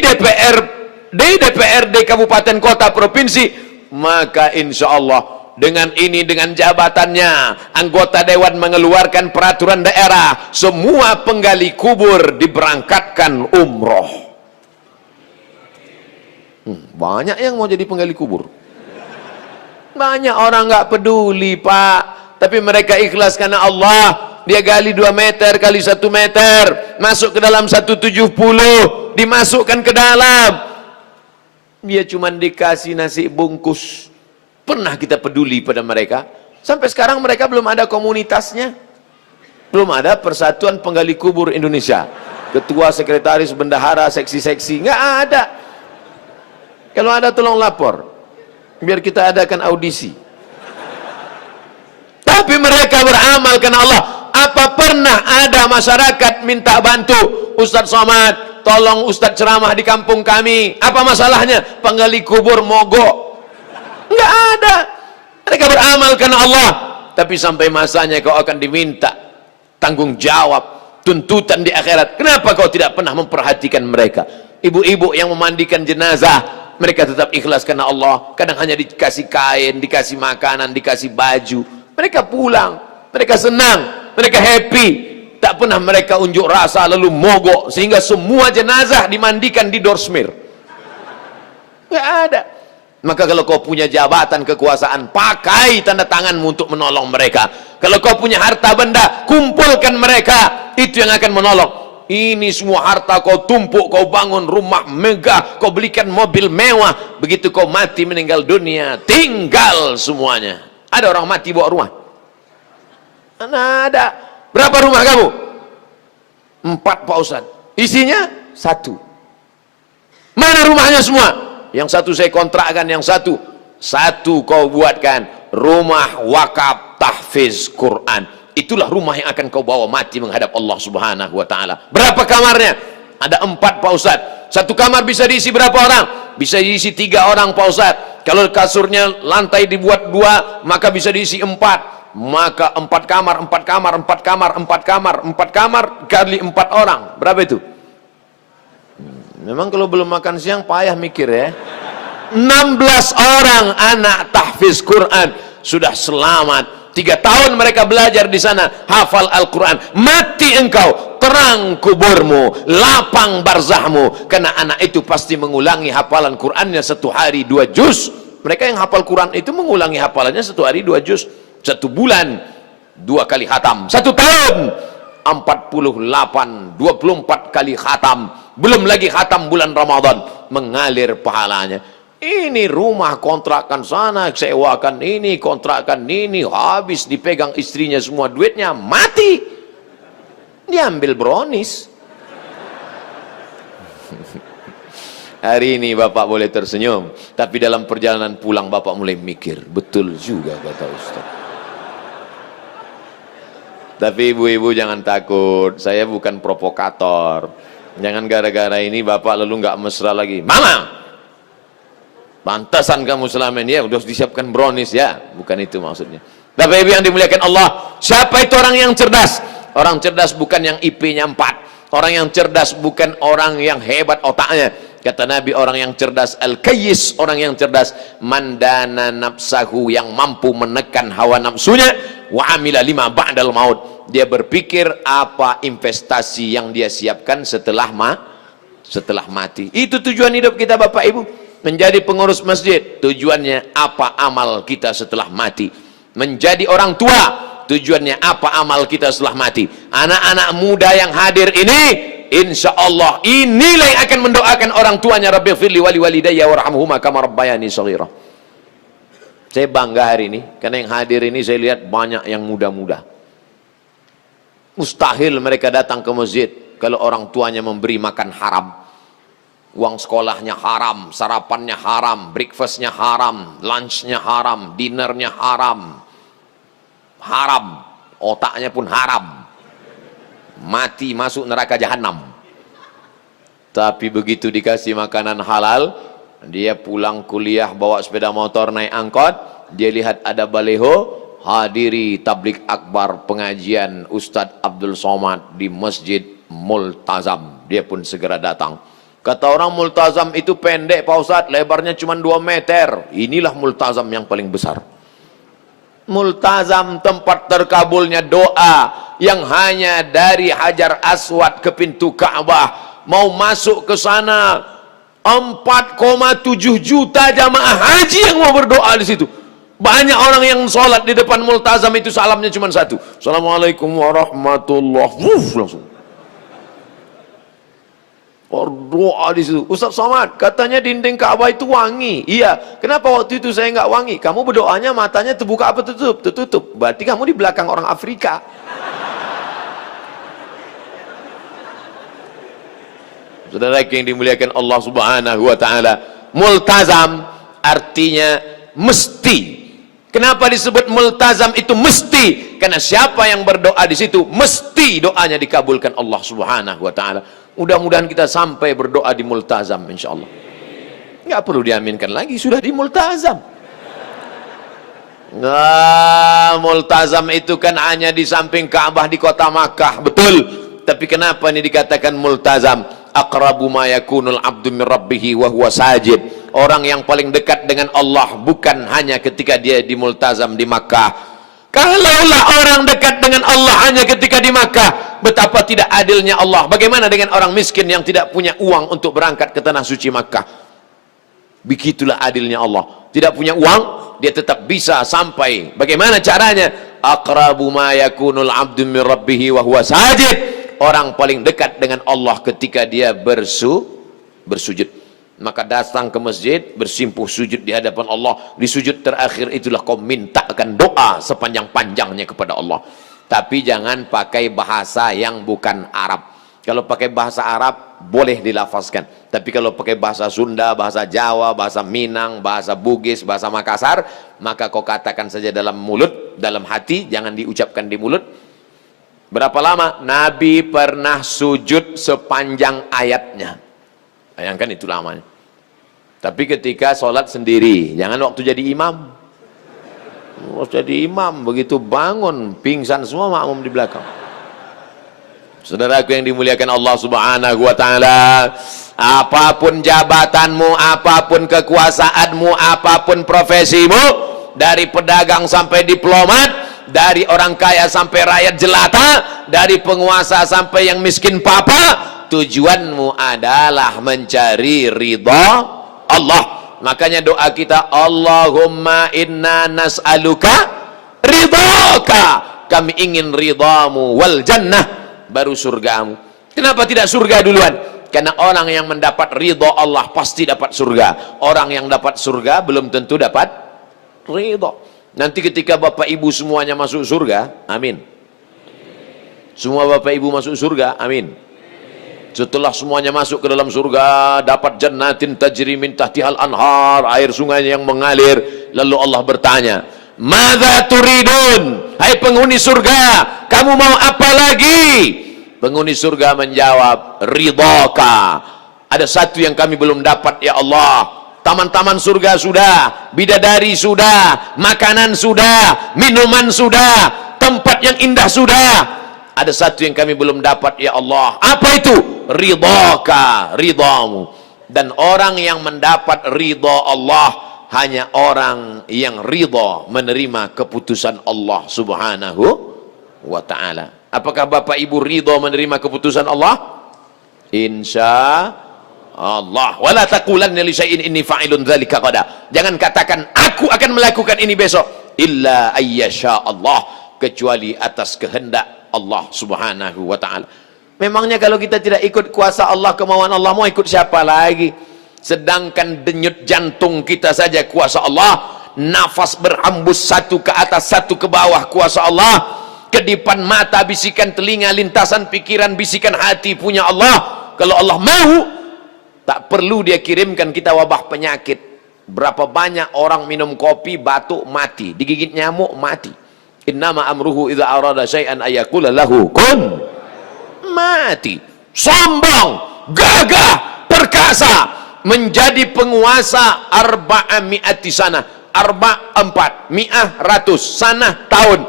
DPRD kabupaten kota provinsi, maka insya Allah dengan ini, dengan jabatannya, anggota dewan mengeluarkan peraturan daerah, semua penggali kubur diberangkatkan umroh. Banyak yang mau jadi penggali kubur. Banyak orang nggak peduli Pak, tapi mereka ikhlas karena Allah. Dia gali 2 meter kali 1 meter, masuk ke dalam 170, dimasukkan ke dalam. Dia cuma dikasih nasi bungkus. Pernah kita peduli pada mereka? Sampai sekarang mereka belum ada komunitasnya. Belum ada Persatuan Penggali Kubur Indonesia. Ketua, sekretaris, bendahara, seksi-seksi. Nggak ada. Kalau ada tolong lapor. Biar kita adakan audisi. Tapi mereka beramal karena Allah. Apa pernah ada masyarakat minta bantu? Ustadz Somad, tolong Ustadz ceramah di kampung kami. Apa masalahnya? Penggali kubur mogok. Enggak ada. Mereka beramal karena Allah. Tapi sampai masanya kau akan diminta tanggung jawab, tuntutan di akhirat. Kenapa kau tidak pernah memperhatikan mereka? Ibu-ibu yang memandikan jenazah, mereka tetap ikhlas karena Allah. Kadang hanya dikasih kain, dikasih makanan, dikasih baju. Mereka pulang, mereka senang, mereka happy. Tak pernah mereka unjuk rasa lalu mogok sehingga semua jenazah dimandikan di dorsmir. Nggak ada. Maka kalau kau punya jabatan kekuasaan, pakai tanda tanganmu untuk menolong mereka. Kalau kau punya harta benda, kumpulkan mereka. Itu yang akan menolong. Ini semua harta kau tumpuk, kau bangun rumah megah, kau belikan mobil mewah. Begitu kau mati meninggal dunia, tinggal semuanya. Ada orang mati bawa rumah? Mana ada. Berapa rumah kamu? 4 Pak Ustadz. Isinya 1. Mana rumahnya semua? Yang 1 saya kontrakkan, yang 1 kau buatkan rumah wakaf tahfiz Quran. Itulah rumah yang akan kau bawa mati menghadap Allah Subhanahu wa taala. Berapa kamarnya? Ada 4 Pak Ustadz. 1 kamar bisa diisi berapa orang? Bisa diisi 3 orang Pak Ustadz. Kalau kasurnya lantai dibuat 2, maka bisa diisi 4. Maka 4 kamar, 4 kamar, 4 kamar, 4 kamar, 4 kamar kali 4 orang. Berapa itu? Memang kalau belum makan siang payah mikir ya. 16 orang anak tahfiz Quran sudah selamat. 3 tahun mereka belajar di sana, hafal Al-Quran. Mati engkau, terang kuburmu, lapang barzahmu. Karena anak itu pasti mengulangi hafalan Qurannya 1 hari 2 juz. Mereka yang hafal Quran itu mengulangi hafalannya 1 hari 2 juz. 1 bulan 2 kali khatam. 1 tahun 48, 24 kali khatam. Belum lagi khatam bulan Ramadan, mengalir pahalanya. Ini rumah kontrakan sana, sewakan ini, kontrakan ini, habis dipegang istrinya semua duitnya, mati. Diambil brownies. Hari ini Bapak boleh tersenyum, tapi dalam perjalanan pulang Bapak mulai mikir, betul juga kata Ustaz. Tapi ibu-ibu jangan takut, saya bukan provokator. Jangan gara-gara ini Bapak lalu nggak mesra lagi. Mama, pantasan kamu selama ini ya udah disiapkan brownies ya. Bukan itu maksudnya. Bapak Ibu yang dimuliakan Allah, siapa itu orang yang cerdas? Orang cerdas bukan yang IP-nya 4. Orang yang cerdas bukan orang yang hebat otaknya. Kata Nabi, orang yang cerdas al-kayyis, orang yang cerdas mandana nafsahu, yang mampu menekan hawa nafsunya, wa amila lima ba'dal maut. Dia berpikir apa investasi yang dia siapkan setelah mati. Itu tujuan hidup kita Bapak Ibu. Menjadi pengurus masjid, tujuannya apa amal kita setelah mati. Menjadi orang tua, tujuannya apa amal kita setelah mati. Anak-anak muda yang hadir ini, insya Allah inilah yang akan mendoakan orang tuanya, Rabbighfirli wali walidayya warhamhuma kama rabbayani shaghira. Saya bangga hari ini, karena yang hadir ini saya lihat banyak yang muda-muda. Mustahil mereka datang ke masjid kalau orang tuanya memberi makan haram. Uang sekolahnya haram, sarapannya haram, breakfastnya haram, lunchnya haram, dinnernya haram. Haram, otaknya pun haram. Mati masuk neraka jahanam. Tapi begitu dikasih makanan halal, dia pulang kuliah bawa sepeda motor naik angkot, dia lihat ada baleho, hadiri tablik akbar pengajian Ustadz Abdul Somad di Masjid Multazam. Dia pun segera datang. Kata orang Multazam itu pendek Pak Ustadz, lebarnya cuma 2 meter. Inilah Multazam yang paling besar. Multazam tempat terkabulnya doa yang hanya dari Hajar Aswad ke pintu Ka'bah. Mau masuk ke sana 4,7 juta jamaah haji yang mau berdoa di situ. Banyak orang yang sholat di depan Multazam itu salamnya cuma satu. Assalamualaikum warahmatullahi wabarakatuh. Langsung. Berdoa di situ. Ustaz Somad, katanya dinding Ka'bah itu wangi. Iya. Kenapa waktu itu saya nggak wangi? Kamu berdoanya matanya terbuka apa tertutup? Tertutup. Berarti kamu di belakang orang Afrika. Saudara yang dimuliakan Allah Subhanahu wa taala, multazam artinya mesti. Kenapa disebut multazam itu mesti? Karena siapa yang berdoa di situ mesti doanya dikabulkan Allah Subhanahu wa taala. Mudah-mudahan kita sampai berdoa di multazam insyaallah. Enggak perlu diaminkan lagi, sudah di multazam. Nah, multazam itu kan hanya di samping Ka'bah di kota Makkah, betul. Tapi kenapa ini dikatakan multazam? Aqrabu ma yakunul abdu min rabbih wa huwa sajid. Orang yang paling dekat dengan Allah bukan hanya ketika dia di multazam di Makkah. Kalaulah orang dekat dengan Allah hanya ketika di Makkah, betapa tidak adilnya Allah. Bagaimana dengan orang miskin yang tidak punya uang untuk berangkat ke tanah suci Makkah? Begitulah adilnya Allah. Tidak punya uang, dia tetap bisa sampai. Bagaimana caranya? Aqrabu ma yakunul abdu min rabbih wa huwa sajid. Orang paling dekat dengan Allah ketika dia bersujud. Maka datang ke masjid, bersimpuh sujud di hadapan Allah. Di sujud terakhir itulah kau mintakan doa sepanjang-panjangnya kepada Allah. Tapi jangan pakai bahasa yang bukan Arab. Kalau pakai bahasa Arab boleh dilafazkan. Tapi kalau pakai bahasa Sunda, bahasa Jawa, bahasa Minang, bahasa Bugis, bahasa Makassar, maka kau katakan saja dalam mulut, dalam hati, jangan diucapkan di mulut. Berapa lama? Nabi pernah sujud sepanjang ayatnya. Bayangkan itu lamanya. Tapi ketika sholat sendiri, jangan waktu jadi imam. Waktu jadi imam, begitu bangun, pingsan semua makmum di belakang. Saudaraku yang dimuliakan Allah Subhanahu wa taala, apapun jabatanmu, apapun kekuasaanmu, apapun profesimu, dari pedagang sampai diplomat, dari orang kaya sampai rakyat jelata, dari penguasa sampai yang miskin papa, tujuanmu adalah mencari ridha Allah. Makanya doa kita, Allahumma inna nas'aluka ridhaka, kami ingin ridhamu, wal jannah, baru surgamu. Kenapa tidak surga duluan? Karena orang yang mendapat ridha Allah pasti dapat surga. Orang yang dapat surga belum tentu dapat ridha. Nanti ketika bapak ibu semuanya masuk surga, amin. Semua bapak ibu masuk surga, amin. Setelah semuanya masuk ke dalam surga, dapat jannatin tajri min tahtihal anhar, air sungai yang mengalir. Lalu Allah bertanya, madza turidun? Hai penghuni surga, kamu mau apa lagi? Penghuni surga menjawab, ridhaka. Ada satu yang kami belum dapat ya Allah. Taman-taman surga sudah, bidadari sudah, makanan sudah, minuman sudah, tempat yang indah sudah. Ada satu yang kami belum dapat ya Allah. Apa itu? Ridhaka, ridhamu. Dan orang yang mendapat ridha Allah hanya orang yang ridha menerima keputusan Allah Subhanahu wa taala. Apakah Bapak Ibu ridha menerima keputusan Allah? Insya Allah. Wala taqulanna li syai'in inni fa'ilun dzalika qada. Jangan katakan aku akan melakukan ini besok illa ayyasha Allah, kecuali atas kehendak Allah Subhanahu wa taala. Memangnya kalau kita tidak ikut kuasa Allah, kemauan Allah, mau ikut siapa lagi? Sedangkan denyut jantung kita saja kuasa Allah, nafas berhembus satu ke atas satu ke bawah kuasa Allah, kedipan mata, bisikan telinga, lintasan pikiran, bisikan hati punya Allah. Kalau Allah mau, tak perlu dia kirimkan kita wabah penyakit. Berapa banyak orang minum kopi batuk mati, digigit nyamuk mati. Innama amruhu idza arada syai'an ayaqula lahu kun, mati. Sombong, gagah, perkasa, menjadi penguasa arba'ami'ati sana, empat mi'ah ratus, sana tahun,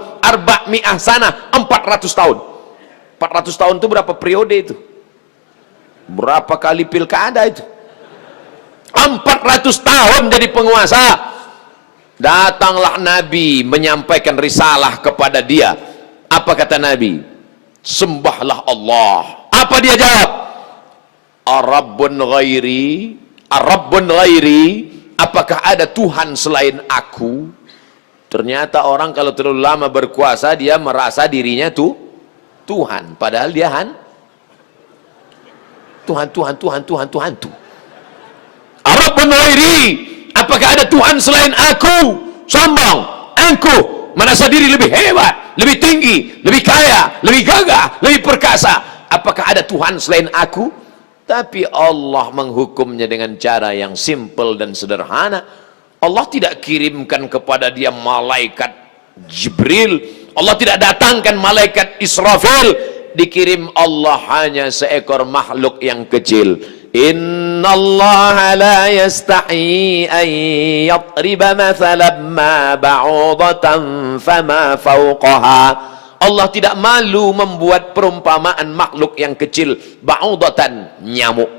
mi'ah sana 400 tahun. 400 tahun itu berapa periode itu? Berapa kali pilkada itu? 400 tahun jadi penguasa. Datanglah Nabi menyampaikan risalah kepada dia. Apa kata Nabi? Sembahlah Allah. Apa dia jawab? Ar-Rabbun ghairi, Ar-Rabbun ghairi, apakah ada Tuhan selain aku? Ternyata orang kalau terlalu lama berkuasa, dia merasa dirinya Tuhan, padahal dia Tuhan. Ar-Rabbun ghairi, apakah ada Tuhan selain aku? Sombong, angkuh, merasa diri lebih hebat, lebih tinggi, lebih kaya, lebih gagah, lebih perkasa. Apakah ada Tuhan selain aku? Tapi Allah menghukumnya dengan cara yang simple dan sederhana. Allah tidak kirimkan kepada dia malaikat Jibril, Allah tidak datangkan malaikat Israfil, dikirim Allah hanya seekor makhluk yang kecil. Innallaha la yastahi an yatriba mathalan ma ba'udatan fama fawqaha. Allah tidak malu membuat perumpamaan makhluk yang kecil, ba'udatan, nyamuk.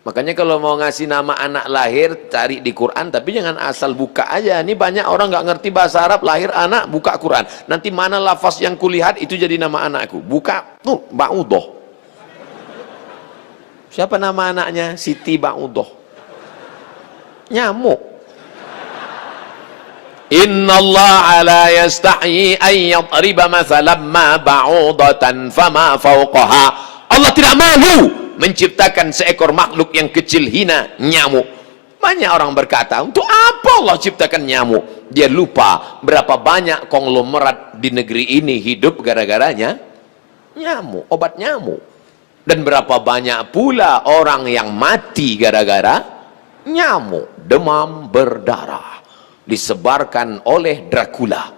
Makanya kalau mau ngasih nama anak lahir, cari di Quran, tapi jangan asal buka aja. Ini banyak orang nggak ngerti bahasa Arab, lahir anak, buka Quran. Nanti mana lafaz yang kulihat, itu jadi nama anakku. Buka, tuh, Ba'udoh. Siapa nama anaknya? Siti Ba'udoh. Nyamuk. Innallaha la yastahi an yatriba mathalan ma ba'udatan fama fawqaha. Allah tidak malu menciptakan seekor makhluk yang kecil hina, nyamuk. Banyak orang berkata, untuk apa Allah ciptakan nyamuk? Dia lupa berapa banyak konglomerat di negeri ini hidup gara-garanya nyamuk, obat nyamuk. Dan berapa banyak pula orang yang mati gara-gara nyamuk, demam berdarah, disebarkan oleh Dracula.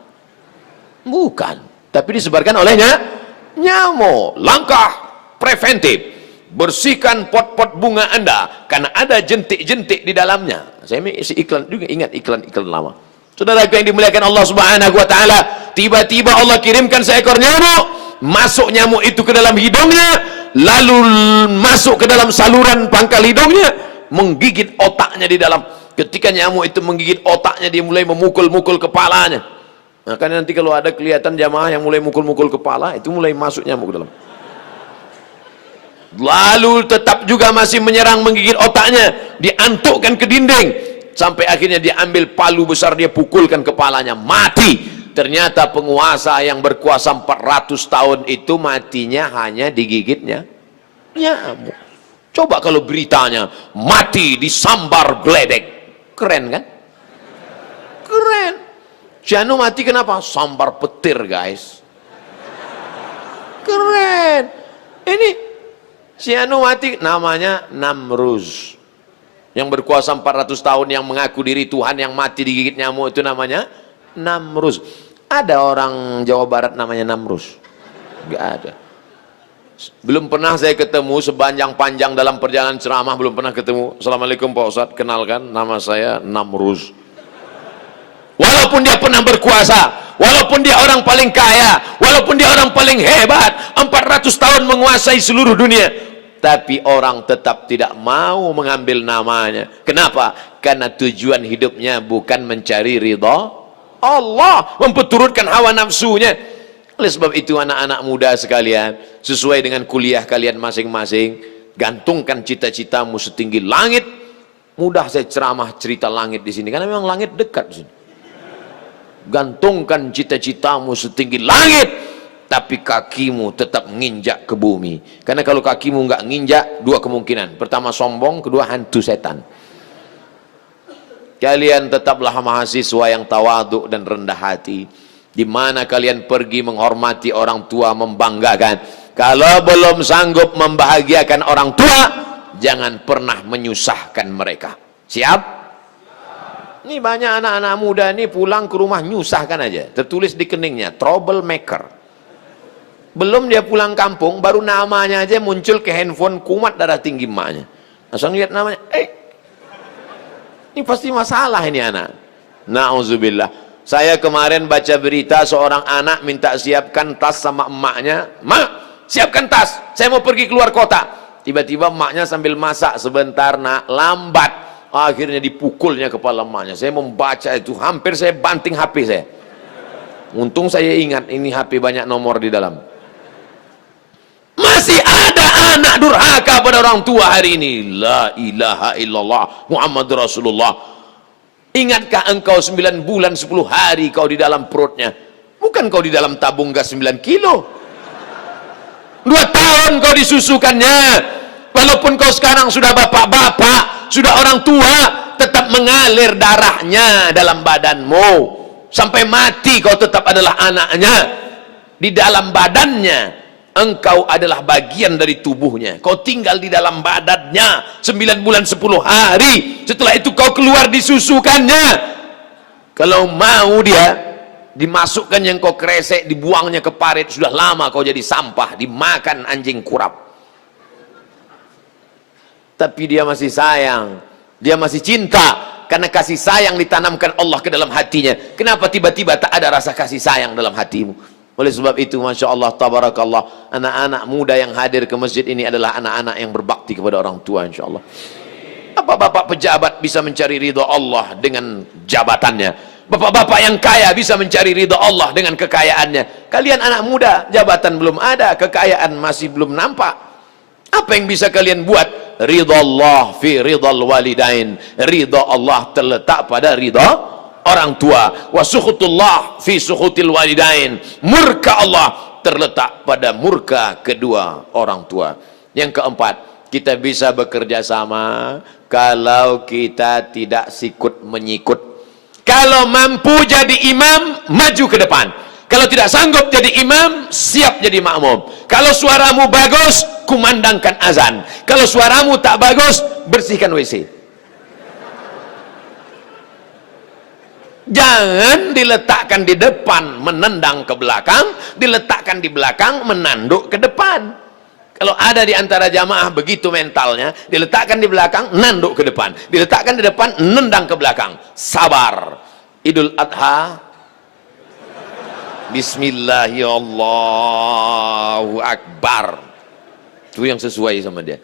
Bukan, tapi disebarkan olehnya nyamuk. Langkah preventif, bersihkan pot-pot bunga Anda karena ada jentik-jentik di dalamnya. Saya isi iklan juga, ingat iklan-iklan lama. Saudara yang dimuliakan Allah Subhanahu wa taala, tiba-tiba Allah kirimkan seekor nyamuk, masuk nyamuk itu ke dalam hidungnya, lalu masuk ke dalam saluran pangkal hidungnya, menggigit otaknya di dalam. Ketika nyamuk itu menggigit otaknya, dia mulai memukul-mukul kepalanya. Makanya nanti kalau ada kelihatan jamaah yang mulai mukul-mukul kepala, itu mulai masuk nyamuk ke dalam. Lalu tetap juga masih menyerang, menggigit otaknya, diantukkan ke dinding, sampai akhirnya diambil palu besar, dia pukulkan kepalanya, mati. Ternyata penguasa yang berkuasa 400 tahun itu matinya hanya digigitnya nyamuk. Coba kalau beritanya mati disambar geledek, keren kan? Keren. Janu mati kenapa? Sambar petir, guys. Keren. Ini si Anu mati namanya Namruz. Yang berkuasa 400 tahun, yang mengaku diri Tuhan, yang mati digigit nyamuk, itu namanya Namruz. Ada orang Jawa Barat namanya Namruz? Enggak ada. Belum pernah saya ketemu sepanjang-panjang dalam perjalanan ceramah, belum pernah ketemu. Assalamualaikum Pak Ustadz, kenalkan nama saya Namruz. Walaupun dia pernah berkuasa, walaupun dia orang paling kaya, walaupun dia orang paling hebat, 400 tahun menguasai seluruh dunia, tapi orang tetap tidak mau mengambil namanya. Kenapa? Karena tujuan hidupnya bukan mencari ridha Allah, memperturutkan hawa nafsunya. Oleh sebab itu anak-anak muda sekalian, sesuai dengan kuliah kalian masing-masing, Gantungkan cita-citamu setinggi langit. Mudah saya ceramah cerita langit di sini karena memang langit dekat di sini. Gantungkan cita-citamu setinggi langit, tapi kakimu tetap nginjak ke bumi. Karena kalau kakimu nggak nginjak, dua kemungkinan. Pertama sombong, kedua hantu setan. Kalian tetaplah mahasiswa yang tawaduk dan rendah hati. Di mana kalian pergi menghormati orang tua, membanggakan. Kalau belum sanggup membahagiakan orang tua, jangan pernah menyusahkan mereka. Siap? Ini banyak anak-anak muda ini pulang ke rumah nyusahkan aja. Tertulis di keningnya, troublemaker. Belum dia pulang kampung, baru namanya aja muncul ke handphone, kumat darah tinggi emaknya. Langsung lihat namanya, ini pasti masalah ini anak. Na'udzubillah. Saya kemarin baca berita seorang anak minta siapkan tas sama emaknya. Mak, siapkan tas, saya mau pergi keluar kota. Tiba-tiba emaknya sambil masak, sebentar nak, lambat. Akhirnya dipukulnya kepala emaknya. Saya membaca itu, hampir saya banting HP saya. Untung saya ingat, ini HP banyak nomor di dalam. Masih ada anak durhaka pada orang tua hari ini. La ilaha illallah Muhammad Rasulullah. Ingatkah engkau 9 bulan 10 hari kau di dalam perutnya? Bukan kau di dalam tabung gas 9 kilo. 2 tahun kau disusukannya. Walaupun kau sekarang sudah bapak-bapak, sudah orang tua, tetap mengalir darahnya dalam badanmu. Sampai mati kau tetap adalah anaknya. Di dalam badannya engkau adalah bagian dari tubuhnya. Kau tinggal di dalam badannya 9 bulan 10 hari. Setelah itu kau keluar disusukannya. Kalau mau dia dimasukkan yang kau kresek, dibuangnya ke parit, sudah lama kau jadi sampah, dimakan anjing kurap. Tapi dia masih sayang, dia masih cinta, karena kasih sayang ditanamkan Allah ke dalam hatinya. Kenapa tiba-tiba tak ada rasa kasih sayang dalam hatimu? Oleh sebab itu, Masya Allah, Tabarakallah, anak-anak muda yang hadir ke masjid ini adalah anak-anak yang berbakti kepada orang tua, Insya Allah. Apa bapak pejabat bisa mencari ridha Allah dengan jabatannya? Bapak-bapak yang kaya bisa mencari ridha Allah dengan kekayaannya. Kalian anak muda, jabatan belum ada, kekayaan masih belum nampak. Apa yang bisa kalian buat? Ridha Allah fi ridhal walidain. Ridha Allah terletak pada ridha orang tua. Wa sukhutullah fi sukhutil walidain. Murka Allah terletak pada murka kedua orang tua. Yang keempat, kita bisa bekerja sama kalau kita tidak sikut menyikut. Kalau mampu jadi imam, maju ke depan. Kalau tidak sanggup jadi imam, siap jadi makmum. Kalau suaramu bagus, kumandangkan azan. Kalau suaramu tak bagus, bersihkan WC. Jangan diletakkan di depan menendang ke belakang, diletakkan di belakang menanduk ke depan. Kalau ada di antara jamaah begitu mentalnya, diletakkan di belakang, nanduk ke depan. Diletakkan di depan, nendang ke belakang. Sabar. Idul Adha, Bismillahirrahmanirrahim, Allahu Akbar. Itu yang sesuai sama dia.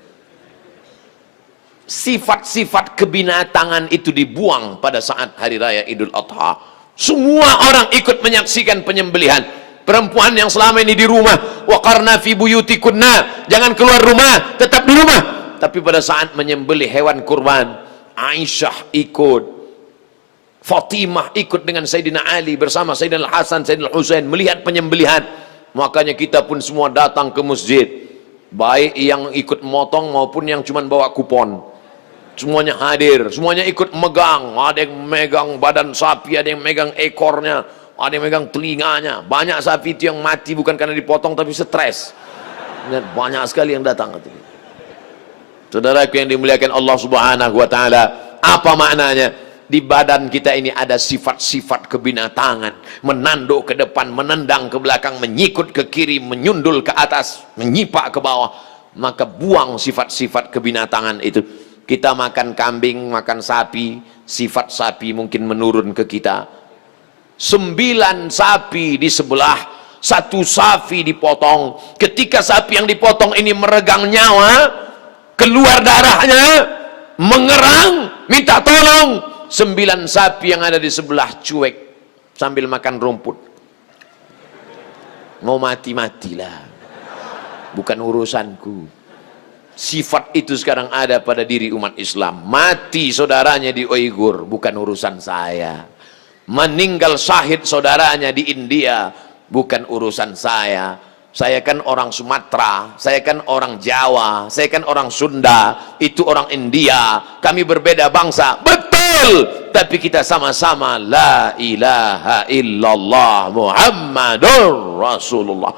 Sifat-sifat kebinatangan itu dibuang pada saat hari raya Idul Adha. Semua orang ikut menyaksikan penyembelihan. Perempuan yang selama ini di rumah, waqarna fi buyutikunna, jangan keluar rumah, tetap di rumah. Tapi pada saat menyembelih hewan kurban, Aisyah ikut, Fatimah ikut dengan Sayyidina Ali bersama Sayyidina Hasan, Sayyidina Husain melihat penyembelihan. Makanya kita pun semua datang ke masjid, baik yang ikut motong maupun yang cuma bawa kupon. Semuanya hadir, semuanya ikut megang. Ada yang megang badan sapi, ada yang megang ekornya, ada yang megang telinganya. Banyak sapi itu yang mati bukan karena dipotong tapi stres. Dan banyak sekali yang datang. Saudaraku yang dimuliakan Allah Subhanahu wa taala, apa maknanya? Di badan kita ini ada sifat-sifat kebinatangan. Menanduk ke depan, menendang ke belakang, menyikut ke kiri, menyundul ke atas, menyipak ke bawah. Maka buang sifat-sifat kebinatangan itu. Kita makan kambing, makan sapi, sifat sapi mungkin menurun ke kita. 9 sapi di sebelah, 1 sapi dipotong. Ketika sapi yang dipotong ini meregang nyawa, keluar darahnya, mengerang, minta tolong. 9 sapi yang ada di sebelah cuek sambil makan rumput. Mau mati-matilah, bukan urusanku. Sifat itu sekarang ada pada diri umat Islam. Mati saudaranya di Uighur, bukan urusan saya. Meninggal syahid saudaranya di India, bukan urusan saya. Saya kan orang Sumatera, saya kan orang Jawa, saya kan orang Sunda, itu orang India. Kami berbeda bangsa, betul. Tapi kita sama-sama la ilaha illallah Muhammadur Rasulullah.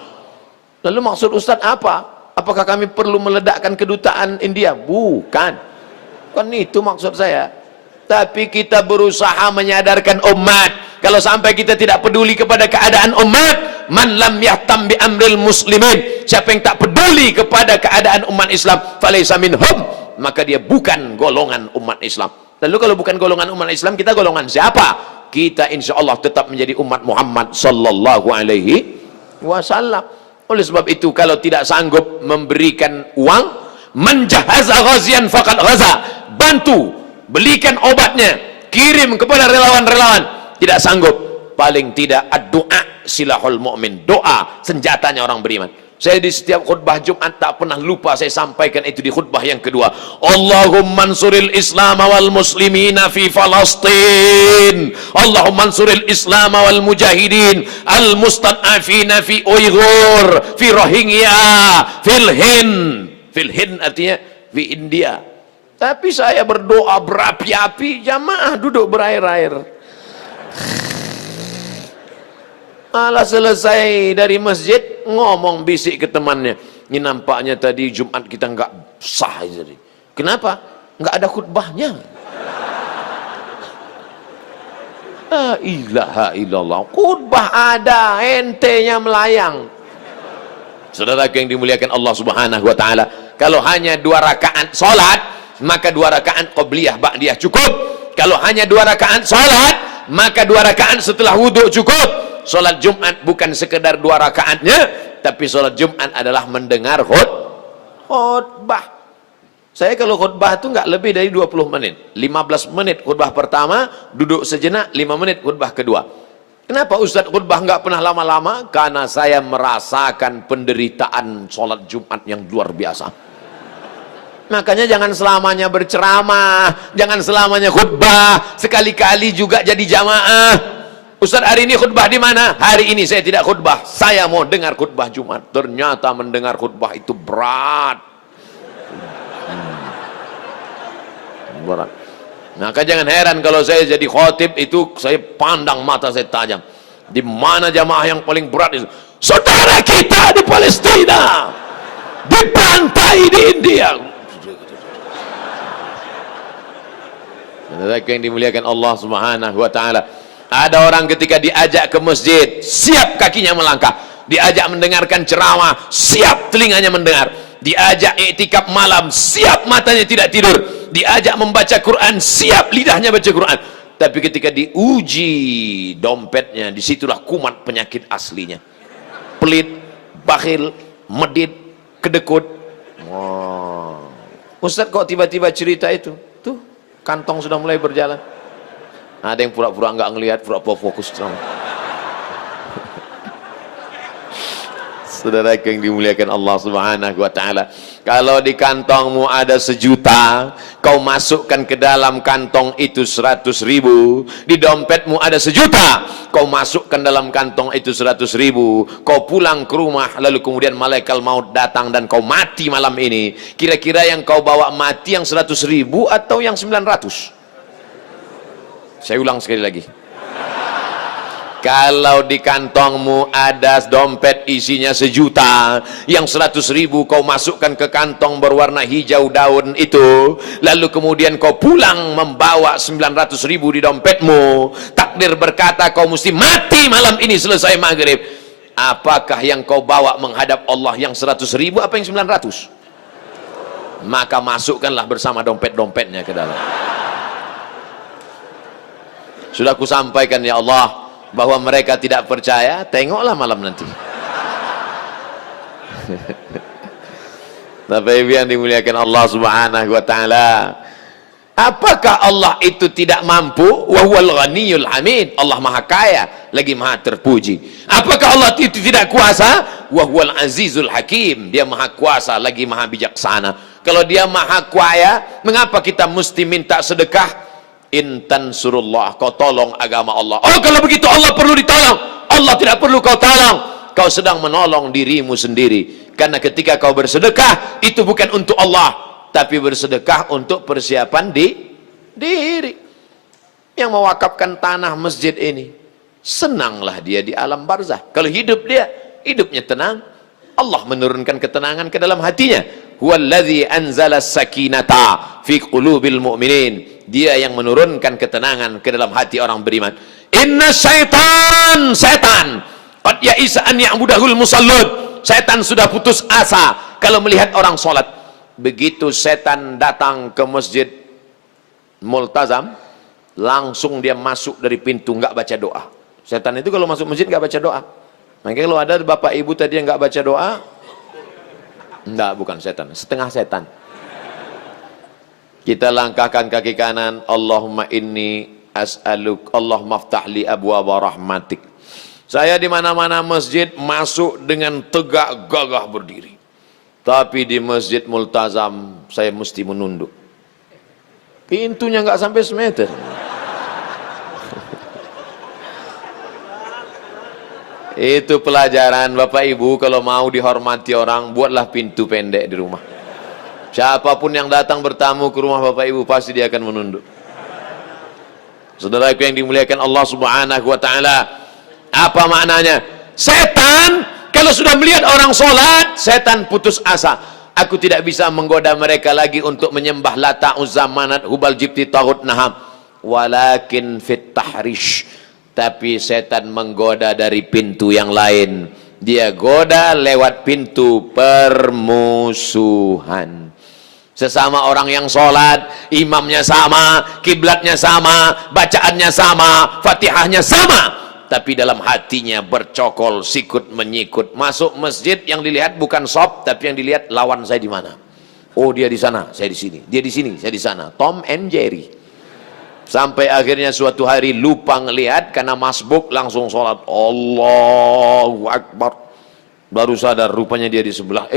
Lalu maksud Ustaz apa? Apakah kami perlu meledakkan kedutaan India? Bukan. Kan itu maksud saya. Tapi kita berusaha menyadarkan umat. Kalau sampai kita tidak peduli kepada keadaan umat, man lam yahtam bi amril muslimin, siapa yang tak peduli kepada keadaan umat Islam, falaysa minhum, maka dia bukan golongan umat Islam. Lalu kalau bukan golongan umat Islam, kita golongan siapa? Kita insya Allah tetap menjadi umat Muhammad sallallahu alaihi wasallam. Oleh sebab itu, kalau tidak sanggup memberikan uang, menjahaza ghazian faqad ghaza, bantu, belikan obatnya, kirim kepada relawan-relawan. Tidak sanggup, paling tidak ad-du'a silahul mu'min, doa senjatanya orang beriman. Saya di setiap khutbah Jumat tak pernah lupa saya sampaikan itu di khutbah yang kedua. Allahumma ansuril Islam wal muslimina fi Falastin. Allahumma ansuril Islam wal mujahidin al mustad'afina fi Uighur, fi Rohingya, fil Hind. Fil Hind artinya fi India. Tapi saya berdoa berapi-api, jamaah duduk berair-air. Malah selesai dari masjid ngomong bisik ke temannya, ini nampaknya tadi Jumat kita nggak sah. Jadi kenapa? Nggak ada khutbahnya. La ilaha illallah, khutbah ada, entenya melayang. Saudara yang dimuliakan Allah subhanahu wa ta'ala, kalau hanya 2 rakaat salat, maka 2 rakaat qobliyah ba'diyah cukup. Kalau hanya 2 rakaat salat, maka 2 rakaat setelah wudhu cukup. Salat Jumat bukan sekedar 2 rakaatnya, tapi salat Jumat adalah mendengar khutbah. Saya kalau khutbah itu nggak lebih dari 20 menit. 15 menit khutbah pertama, duduk sejenak, 5 menit khutbah kedua. Kenapa Ustaz khutbah nggak pernah lama-lama? Karena saya merasakan penderitaan salat Jumat yang luar biasa. Makanya jangan selamanya berceramah, jangan selamanya khutbah, sekali-kali juga jadi jamaah. Ustaz hari ini khutbah di mana? Hari ini saya tidak khutbah, saya mau dengar khutbah Jumat. Ternyata mendengar khutbah itu berat. Berat. Maka jangan heran kalau saya jadi khotib itu saya pandang mata saya tajam. Di mana jamaah yang paling berat itu? Saudara kita di Palestina, dibantai di India. Saudara yang dimuliakan Allah Subhanahu wa taala. Ada orang ketika diajak ke masjid, siap kakinya melangkah. Diajak mendengarkan ceramah, siap telinganya mendengar. Diajak iktikaf malam, siap matanya tidak tidur. Diajak membaca Quran, siap lidahnya baca Quran. Tapi ketika diuji dompetnya, disitulah kumat penyakit aslinya. Pelit, bakhil, medit, kedekut. Wow. Ustaz kok tiba-tiba cerita itu? Tuh, kantong sudah mulai berjalan. Ada yang pura-pura nggak ngelihat, pura-pura fokus sama. Saudara yang dimuliakan Allah Subhanahu wa taala, kalau di kantongmu ada 1 juta, kau masukkan ke dalam kantong itu 100.000. Di dompetmu ada 1 juta, kau masukkan dalam kantong itu 100.000. Kau pulang ke rumah, lalu kemudian malaikat maut datang dan kau mati malam ini. Kira-kira yang kau bawa mati yang 100.000 atau yang 900? Saya ulang sekali lagi. Kalau di kantongmu ada dompet isinya 1 juta, yang 100.000 kau masukkan ke kantong berwarna hijau daun itu, lalu kemudian kau pulang membawa 900.000 di dompetmu, takdir berkata kau mesti mati malam ini selesai maghrib. Apakah yang kau bawa menghadap Allah yang 100.000 apa yang 900? Maka masukkanlah bersama dompet-dompetnya ke dalam. Sudah aku sampaikan ya Allah, bahwa mereka tidak percaya, tengoklah malam nanti. Bapak Ibu yang dimuliakan Allah Subhanahu wa taala, apakah Allah itu tidak mampu? Wa huwal ghaniyul hamid. Allah Maha Kaya lagi Maha terpuji. Apakah Allah itu tidak kuasa? wa huwal azizul hakim. Dia maha kuasa lagi maha bijaksana. Kalau dia maha kaya, mengapa kita mesti minta sedekah? Intan surullah, kau tolong agama Allah. Oh, kalau begitu Allah perlu ditolong. Allah tidak perlu kau tolong. Kau sedang menolong dirimu sendiri. Karena ketika kau bersedekah, itu bukan untuk Allah, tapi bersedekah untuk persiapan diri. Yang mewakafkan tanah masjid ini, senanglah dia di alam barzah. Kalau hidup dia, hidupnya tenang. Allah menurunkan ketenangan ke dalam hatinya. Huwallazi anzala sakinata fi qulubil mu'minin. Dia yang menurunkan ketenangan ke dalam hati orang beriman. Inna setan qad ya'isa an ya'budahul musallun. Setan sudah putus asa kalau melihat orang sholat. Begitu setan datang ke masjid Multazam, langsung dia masuk dari pintu, nggak baca doa. Setan itu kalau masuk masjid nggak baca doa. Makanya kalau ada bapak ibu tadi yang nggak baca doa, enggak, bukan setan, setengah setan. Kita langkahkan kaki kanan. Allahumma inni as'aluk, Allahumma ftahli abwaaba rahmatik. Saya di mana-mana masjid masuk dengan tegak gagah berdiri. Tapi di masjid Multazam saya mesti menunduk. Pintunya nggak sampai semeter. Itu pelajaran Bapak Ibu, kalau mau dihormati orang, buatlah pintu pendek di rumah. Siapapun yang datang bertamu ke rumah Bapak Ibu, pasti dia akan menunduk. Saudaraku yang dimuliakan Allah Subhanahu wa taala, apa maknanya? Setan kalau sudah melihat orang sholat, setan putus asa. Aku tidak bisa menggoda mereka lagi untuk menyembah Lata, Uzza, Manat, Hubal, Jibti, Taghut, Naham. Walakin fit tahrish. Tapi setan menggoda dari pintu yang lain. Dia goda lewat pintu permusuhan. Sesama orang yang sholat, imamnya sama, kiblatnya sama, bacaannya sama, fatihahnya sama, tapi dalam hatinya bercokol, sikut menyikut. Masuk masjid yang dilihat bukan shop, tapi yang dilihat lawan saya di mana. Oh, dia di sana, saya di sini. Dia di sini, saya di sana. Tom and Jerry. Sampai akhirnya suatu hari lupa ngelihat karena masbuk, langsung sholat. Allahu Akbar. Baru sadar rupanya dia di sebelah.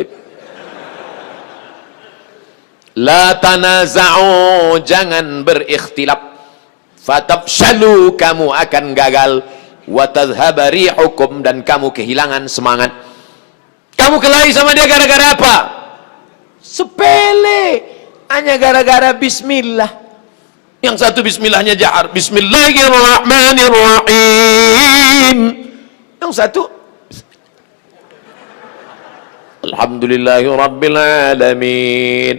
La tanaza'u, jangan berikhtilaf. Fatabshalu, kamu akan gagal. Wa tadhhaba rihukum, dan kamu kehilangan semangat. Kamu kelahi sama dia gara-gara apa? Sepele, hanya gara-gara bismillah. Yang satu bismillahnya jahar, bismillahirrahmanirrahim. Yang satu alhamdulillahirrabbilalamin.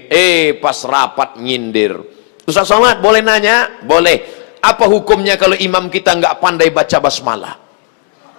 Pas rapat nyindir. Ustaz Somad boleh nanya? Boleh. Apa hukumnya kalau imam kita nggak pandai baca basmalah?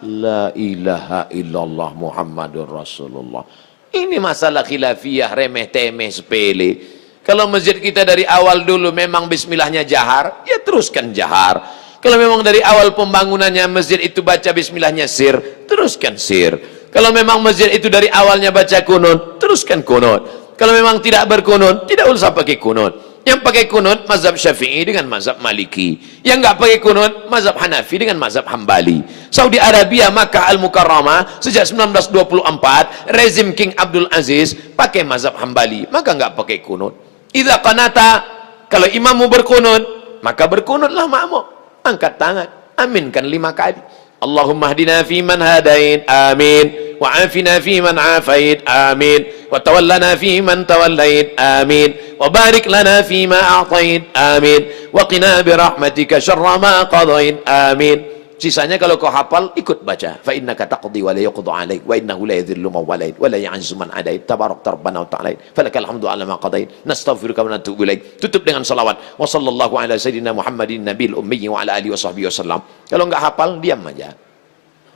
La ilaha illallah Muhammadur Rasulullah. Ini masalah khilafiyah, remeh temeh, sepele. Kalau masjid kita dari awal dulu memang bismillahnya jahar, ya teruskan jahar. Kalau memang dari awal pembangunannya masjid itu baca bismillahnya sir, teruskan sir. Kalau memang masjid itu dari awalnya baca kunut, teruskan kunut. Kalau memang tidak berkunut, tidak usah pakai kunut. Yang pakai kunut mazhab Syafi'i dengan mazhab Maliki. Yang nggak pakai kunut mazhab Hanafi dengan mazhab Hambali. Saudi Arabia, Makkah Al-Mukarramah sejak 1924 rezim King Abdul Aziz pakai mazhab Hambali, maka nggak pakai kunut. Idza qanata, kalau imammu berkunut, maka berkunutlah makmum. Angkat tangan, aminkan 5 kali. Allahumma hdina fi man hadait, amin. Wa afina fi man afait, amin. Wa tawallana fi man tawallait, amin. Wa barik lana fi ma a'tait, amin. Wa qina bi rahmatika syarra ma qadait, amin. Sisanya kalau kau hafal, ikut baca. Fa innaka taqdi wa la yuqda 'alaik wa innahu la yadhillu man walait wa la ya'izzu man adait. Tabarakta rabbana wa ta'ala. Falakal hamdu 'ala ma qadait. Nastaghfiruka wa natubu ilaik. Tutup dengan salawat. Wa sallallahu ala sayyidina Muhammadin nabiyil ummi wa ala alihi washabbihi wasallam. Kalau enggak hafal, diam aja.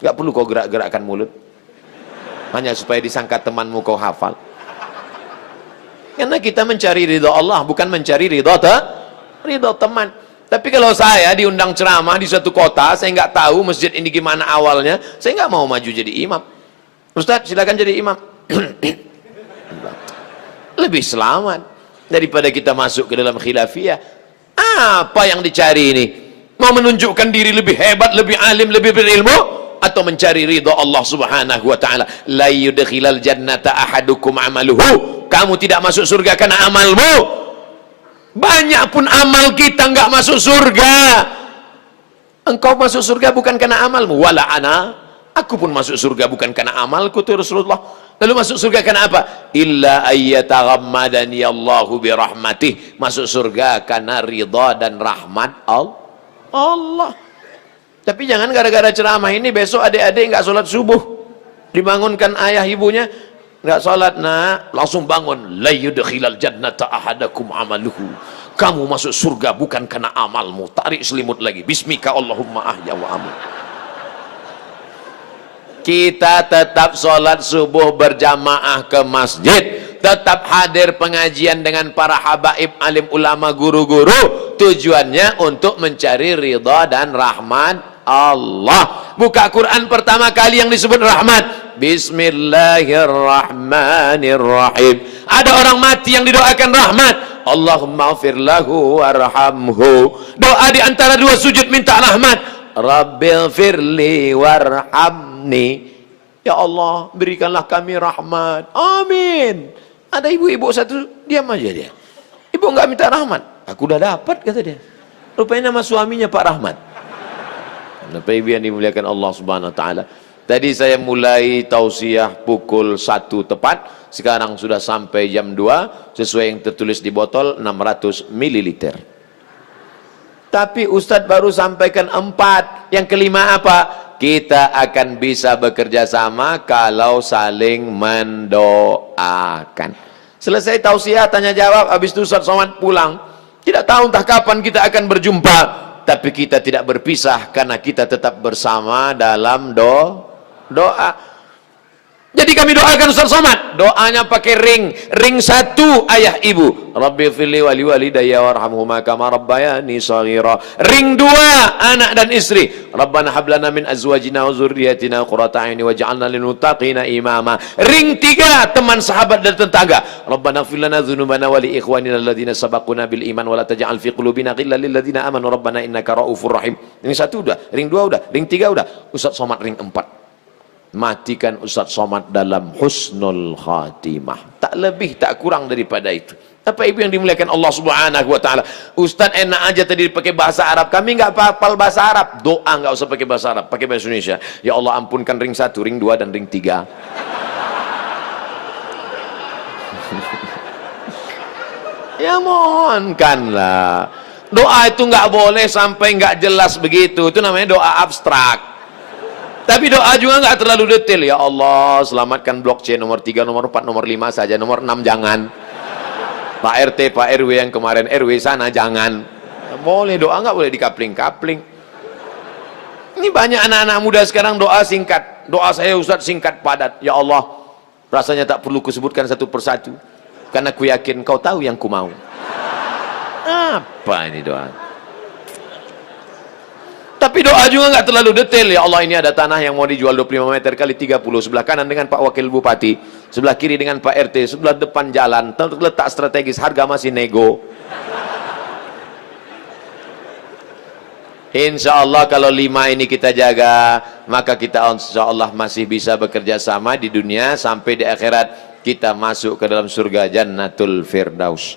Enggak perlu kau gerak-gerakkan mulut. Hanya supaya disangka temanmu kau hafal. Karena kita mencari ridha Allah, bukan mencari ridha teman. Tapi kalau saya diundang ceramah di suatu kota, saya nggak tahu masjid ini gimana awalnya, saya nggak mau maju jadi imam. Ustaz, silakan jadi imam. Lebih selamat daripada kita masuk ke dalam khilafiyah. Apa yang dicari ini? Mau menunjukkan diri lebih hebat, lebih alim, lebih berilmu? atau mencari ridha Allah Subhanahu wa taala. La yudkhilal jannata ahadukum amaluhu. Kamu tidak masuk surga karena amalmu. Banyak pun amal kita enggak masuk surga. Engkau masuk surga bukan karena amalmu. Wala ana, aku pun masuk surga bukan karena amalku tuh Rasulullah. Lalu masuk surga karena apa? Illa ayyataghammadani Allahu birahmatih. Masuk surga karena ridha dan rahmat Allah. Tapi jangan gara-gara ceramah ini besok adik-adik enggak sholat subuh, dibangunkan ayah ibunya, enggak sholat, nak, langsung bangun. La yudkhilal jannata ahadakum amaluhu. Kamu masuk surga bukan karena amalmu. Tarik selimut lagi. Bismika Allahumma ahya wa amut. Kita tetap sholat subuh berjamaah ke masjid, tetap hadir pengajian dengan para habaib, alim ulama, guru-guru. Tujuannya untuk mencari ridha dan rahmat Allah. Buka Quran pertama kali yang disebut rahmat, Bismillahirrahmanirrahim. Ada orang mati yang didoakan rahmat, Allahumma ighfir lahu warhamhu. Doa di antara dua sujud minta rahmat, Rabbighfirli warhamni. Ya Allah, berikanlah kami rahmat. Amin. Ada ibu-ibu satu diam aja dia. Ibu enggak minta rahmat. Aku udah dapat, kata dia. Rupanya nama suaminya Pak Rahmat. Bapak Ibu yang dimuliakan Allah Subhanahu wa taala. Tadi saya mulai tausiah pukul 1 tepat, sekarang sudah sampai jam 2 sesuai yang tertulis di botol 600 ml. Tapi Ustadz baru sampaikan 4. Yang kelima apa? Kita akan bisa bekerja sama kalau saling mendoakan. Selesai tausiah tanya jawab, habis itu Ustadz Somad pulang. Tidak tahu entah kapan kita akan berjumpa, tapi kita tidak berpisah karena kita tetap bersama dalam doa. Jadi kami doakan Ustaz Somad, doanya pakai ring 1 ayah ibu, Rabbighfirli wali walidayya warhamhuma kama rabbayani shaghira. Ring 2 anak dan istri, Rabbana hab lana min azwajina wa dzurriyyatina qurrata a'yun waj'alna lil muttaqina imama. Ring 3 teman sahabat dan tetangga, Rabbana ighfir lana dzunubana wa li ikhwanina alladziina sabaquna bil iman wa la taj'al fi qulubina ghillan lil ladzina amanu rabbana innaka raufur rahim. Ring 1 udah, ring 2 udah, ring 3 udah. Ustaz Somad ring 4. Matikan Ustaz Somad dalam husnul khatimah. Tak lebih tak kurang daripada itu. Apa ibu yang dimuliakan Allah Subhanahu wa taala. Ustaz enak aja tadi pakai bahasa Arab. Kami enggak hafal bahasa Arab. Doa enggak usah pakai bahasa Arab, pakai bahasa Indonesia. Ya Allah ampunkan ring 1, ring 2 dan ring 3. Ya mohonkanlah. Doa itu enggak boleh sampai enggak jelas begitu. Itu namanya doa abstrak. Tapi doa juga nggak terlalu detail. Ya Allah, selamatkan blok C nomor 3, nomor 4, nomor 5 saja, nomor 6 jangan. Pak RT, Pak RW yang kemarin RW sana jangan. Boleh doa nggak boleh dikapling-kapling. Ini banyak anak-anak muda sekarang doa singkat. Doa saya Ustaz singkat padat. Ya Allah, rasanya tak perlu kusebutkan satu persatu. Karena ku yakin kau tahu yang ku mau. Apa ini doa? Tapi doa juga nggak terlalu detail. Ya Allah, ini ada tanah yang mau dijual 25 meter kali 30. Sebelah kanan dengan Pak Wakil Bupati, sebelah kiri dengan Pak RT, sebelah depan jalan, terletak strategis, harga masih nego. Insya Allah kalau 5 ini kita jaga, maka kita insya Allah masih bisa bekerja sama di dunia, sampai di akhirat kita masuk ke dalam surga Jannatul Firdaus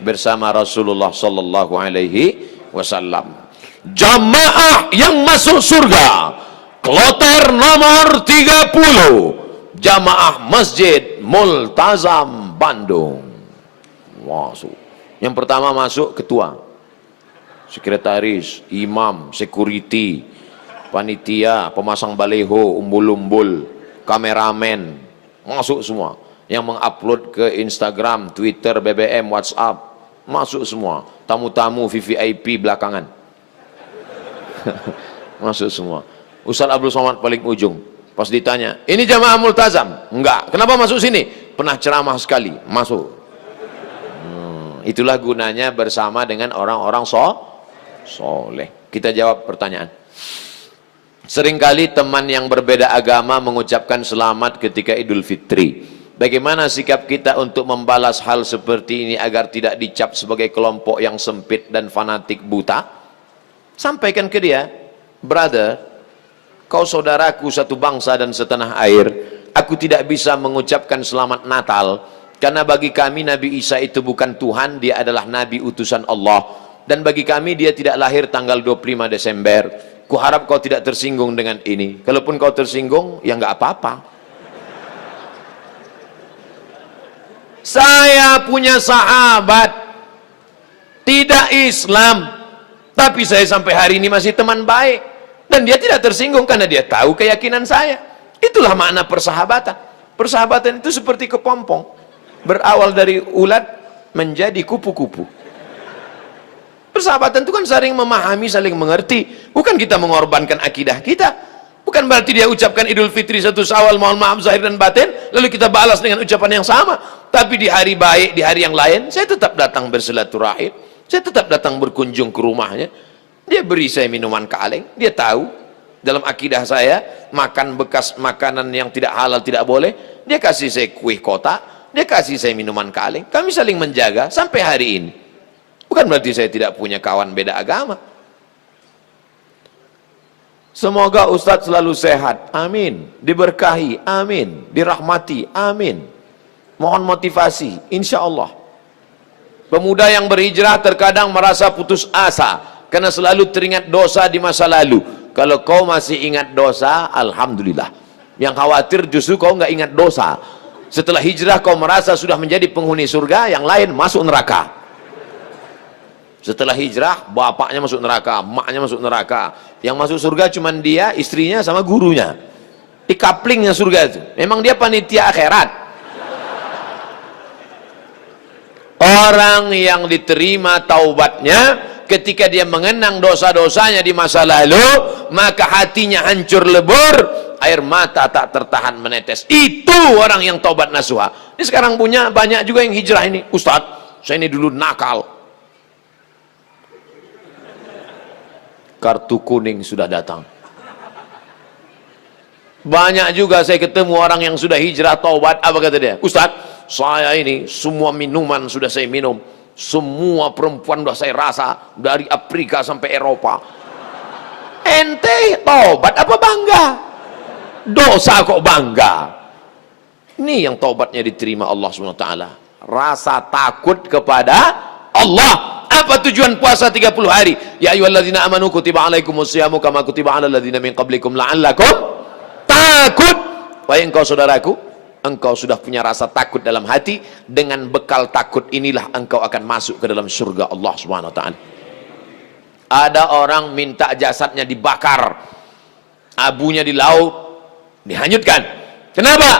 bersama Rasulullah sallallahu alaihi wasallam. Jamaah yang masuk surga kloter nomor 30, jamaah Masjid Multazam Bandung. Masuk. Yang pertama masuk ketua, sekretaris, imam, security, panitia, pemasang baleho, umbul-umbul, kameramen, masuk semua. Yang mengupload ke Instagram, Twitter, BBM, WhatsApp, masuk semua. Tamu-tamu VVIP belakangan. Masuk semua. Ustaz Abdul Somad paling ujung. Pas ditanya, ini jamaah Multazam? Enggak. Kenapa masuk sini? Pernah ceramah sekali. Masuk. Itulah gunanya bersama dengan orang-orang soleh. Kita jawab pertanyaan. Seringkali teman yang berbeda agama mengucapkan selamat ketika Idul Fitri. Bagaimana sikap kita untuk membalas hal seperti ini agar tidak dicap sebagai kelompok yang sempit dan fanatik buta? Sampaikan ke dia, brother, kau saudaraku satu bangsa dan setanah air. Aku tidak bisa mengucapkan selamat Natal, karena bagi kami Nabi Isa itu bukan Tuhan, dia adalah Nabi utusan Allah. Dan bagi kami dia tidak lahir tanggal 25 Desember. Kuharap kau tidak tersinggung dengan ini. Kalaupun kau tersinggung, ya nggak apa-apa. Saya punya sahabat tidak Islam, tapi saya sampai hari ini masih teman baik, dan dia tidak tersinggung karena dia tahu keyakinan saya. Itulah makna persahabatan. Persahabatan itu seperti kepompong, berawal dari ulat menjadi kupu-kupu. Persahabatan itu kan saling memahami, saling mengerti. Bukan kita mengorbankan akidah kita. Bukan berarti dia ucapkan Idul Fitri 1 Syawal, mohon maaf zahir dan batin, lalu kita balas dengan ucapan yang sama. Tapi di hari baik, di hari yang lain, saya tetap datang bersilaturahim, saya tetap datang berkunjung ke rumahnya. Dia beri saya minuman kaleng. Dia tahu dalam akidah saya makan bekas makanan yang tidak halal tidak boleh. Dia kasih saya kue kotak, dia kasih saya minuman kaleng. Kami saling menjaga sampai hari ini. Bukan berarti saya tidak punya kawan beda agama. Semoga Ustadz selalu sehat, amin. Diberkahi, amin. Dirahmati, amin. Mohon motivasi, insya Allah. Pemuda yang berhijrah terkadang merasa putus asa karena selalu teringat dosa di masa lalu. Kalau kau masih ingat dosa, alhamdulillah. Yang khawatir justru kau nggak ingat dosa. Setelah hijrah kau merasa sudah menjadi penghuni surga, yang lain masuk neraka. Setelah hijrah, bapaknya masuk neraka, emaknya masuk neraka. Yang masuk surga cuman dia, istrinya sama gurunya. Di kaplingnya surga itu. Memang dia panitia akhirat. Orang yang diterima taubatnya ketika dia mengenang dosa-dosanya di masa lalu, maka hatinya hancur lebur, air mata tak tertahan menetes. Itu orang yang taubat nasuha. Ini sekarang punya banyak juga yang hijrah ini. Ustadz, saya ini dulu nakal. Kartu kuning sudah datang. Banyak juga saya ketemu orang yang sudah hijrah taubat. Apa kata dia? Ustadz, saya ini semua minuman sudah saya minum, semua perempuan sudah saya rasa, dari Afrika sampai Eropa. Ente taubat apa bangga? Dosa kok bangga? Ini yang taubatnya diterima Allah SWT. Rasa takut kepada Allah. Apa tujuan puasa 30 hari? Ya ayyuhalladzina amanu kutiba alaikumusyamu kama kutiba alal ladzina min qablikum la'allakum takut. Wahai engkau saudaraku, engkau sudah punya rasa takut dalam hati. Dengan bekal takut inilah engkau akan masuk ke dalam surga Allah Subhanahu wa taala. Ada orang minta jasadnya dibakar, abunya di laut dihanyutkan. Kenapa?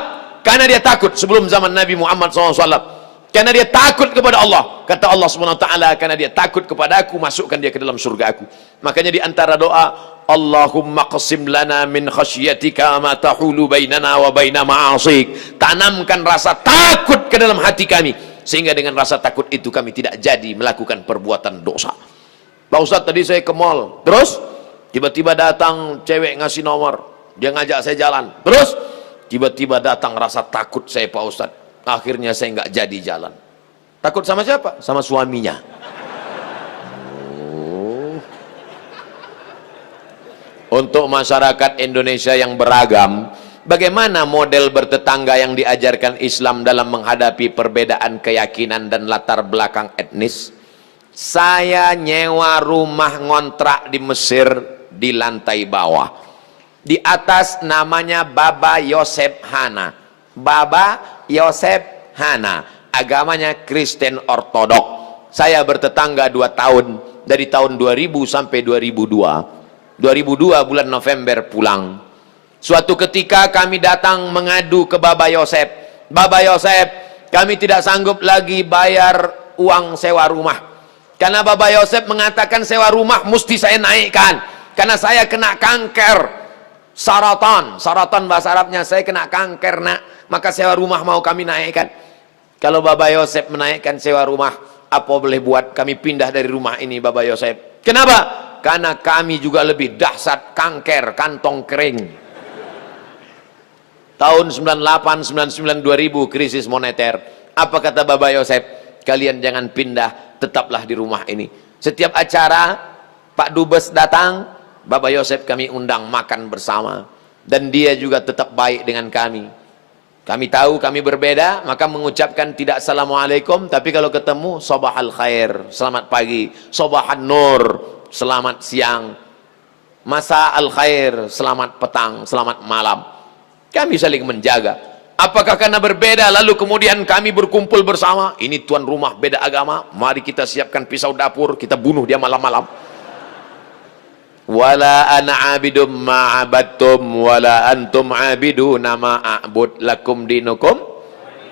Karena dia takut. Sebelum zaman Nabi Muhammad SAW, karena dia takut kepada Allah. Kata Allah Subhanahu wa taala, karena dia takut kepada aku, masukkan dia ke dalam surga aku. Makanya di antara doa, Allahumma qasim lana min khasyatika ma tahulu bainana wa baina ma'asik. Tanamkan rasa takut ke dalam hati kami, sehingga dengan rasa takut itu kami tidak jadi melakukan perbuatan dosa. Pak Ustadz, tadi saya ke mall, terus tiba-tiba datang cewek ngasih nomor, dia ngajak saya jalan, terus tiba-tiba datang rasa takut saya, Pak Ustadz. Akhirnya saya nggak jadi jalan. Takut sama siapa? Sama suaminya. Untuk masyarakat Indonesia yang beragam, bagaimana model bertetangga yang diajarkan Islam dalam menghadapi perbedaan keyakinan dan latar belakang etnis? Saya nyewa rumah ngontrak di Mesir di lantai bawah. Di atas namanya Baba Yosef Hana. Baba Yosef Hana, agamanya Kristen Ortodok. Saya bertetangga 2 tahun, dari tahun 2000 sampai 2002. 2002 bulan November pulang. Suatu ketika kami datang mengadu ke Baba Yosef. Baba Yosef, kami tidak sanggup lagi bayar uang sewa rumah. Karena Baba Yosef mengatakan sewa rumah mesti saya naikkan. Karena saya kena kanker. Saratan bahasa Arabnya, saya kena kanker nak. Maka sewa rumah mau kami naikkan. Kalau Baba Yosef menaikkan sewa rumah, apa boleh buat? Kami pindah dari rumah ini, Baba Yosef. Kenapa? Karena kami juga lebih dahsyat kanker kantong kering. Tahun 98, 99, 2000 krisis moneter. Apa kata Baba Yosef? Kalian jangan pindah, tetaplah di rumah ini. Setiap acara Pak Dubes datang, Bapak Yosef kami undang makan bersama, dan dia juga tetap baik dengan kami. Kami tahu kami berbeda, maka mengucapkan tidak assalamualaikum, tapi kalau ketemu sabahal khair, selamat pagi, sabahan nur, selamat siang, masa al khair, selamat petang, selamat malam. Kami saling menjaga. Apakah karena berbeda lalu kemudian kami berkumpul bersama? Ini tuan rumah beda agama, mari kita siapkan pisau dapur, kita bunuh dia malam-malam. Wala ana abidum ma'abattum wala antum abiduna ma'abud lakum dinukum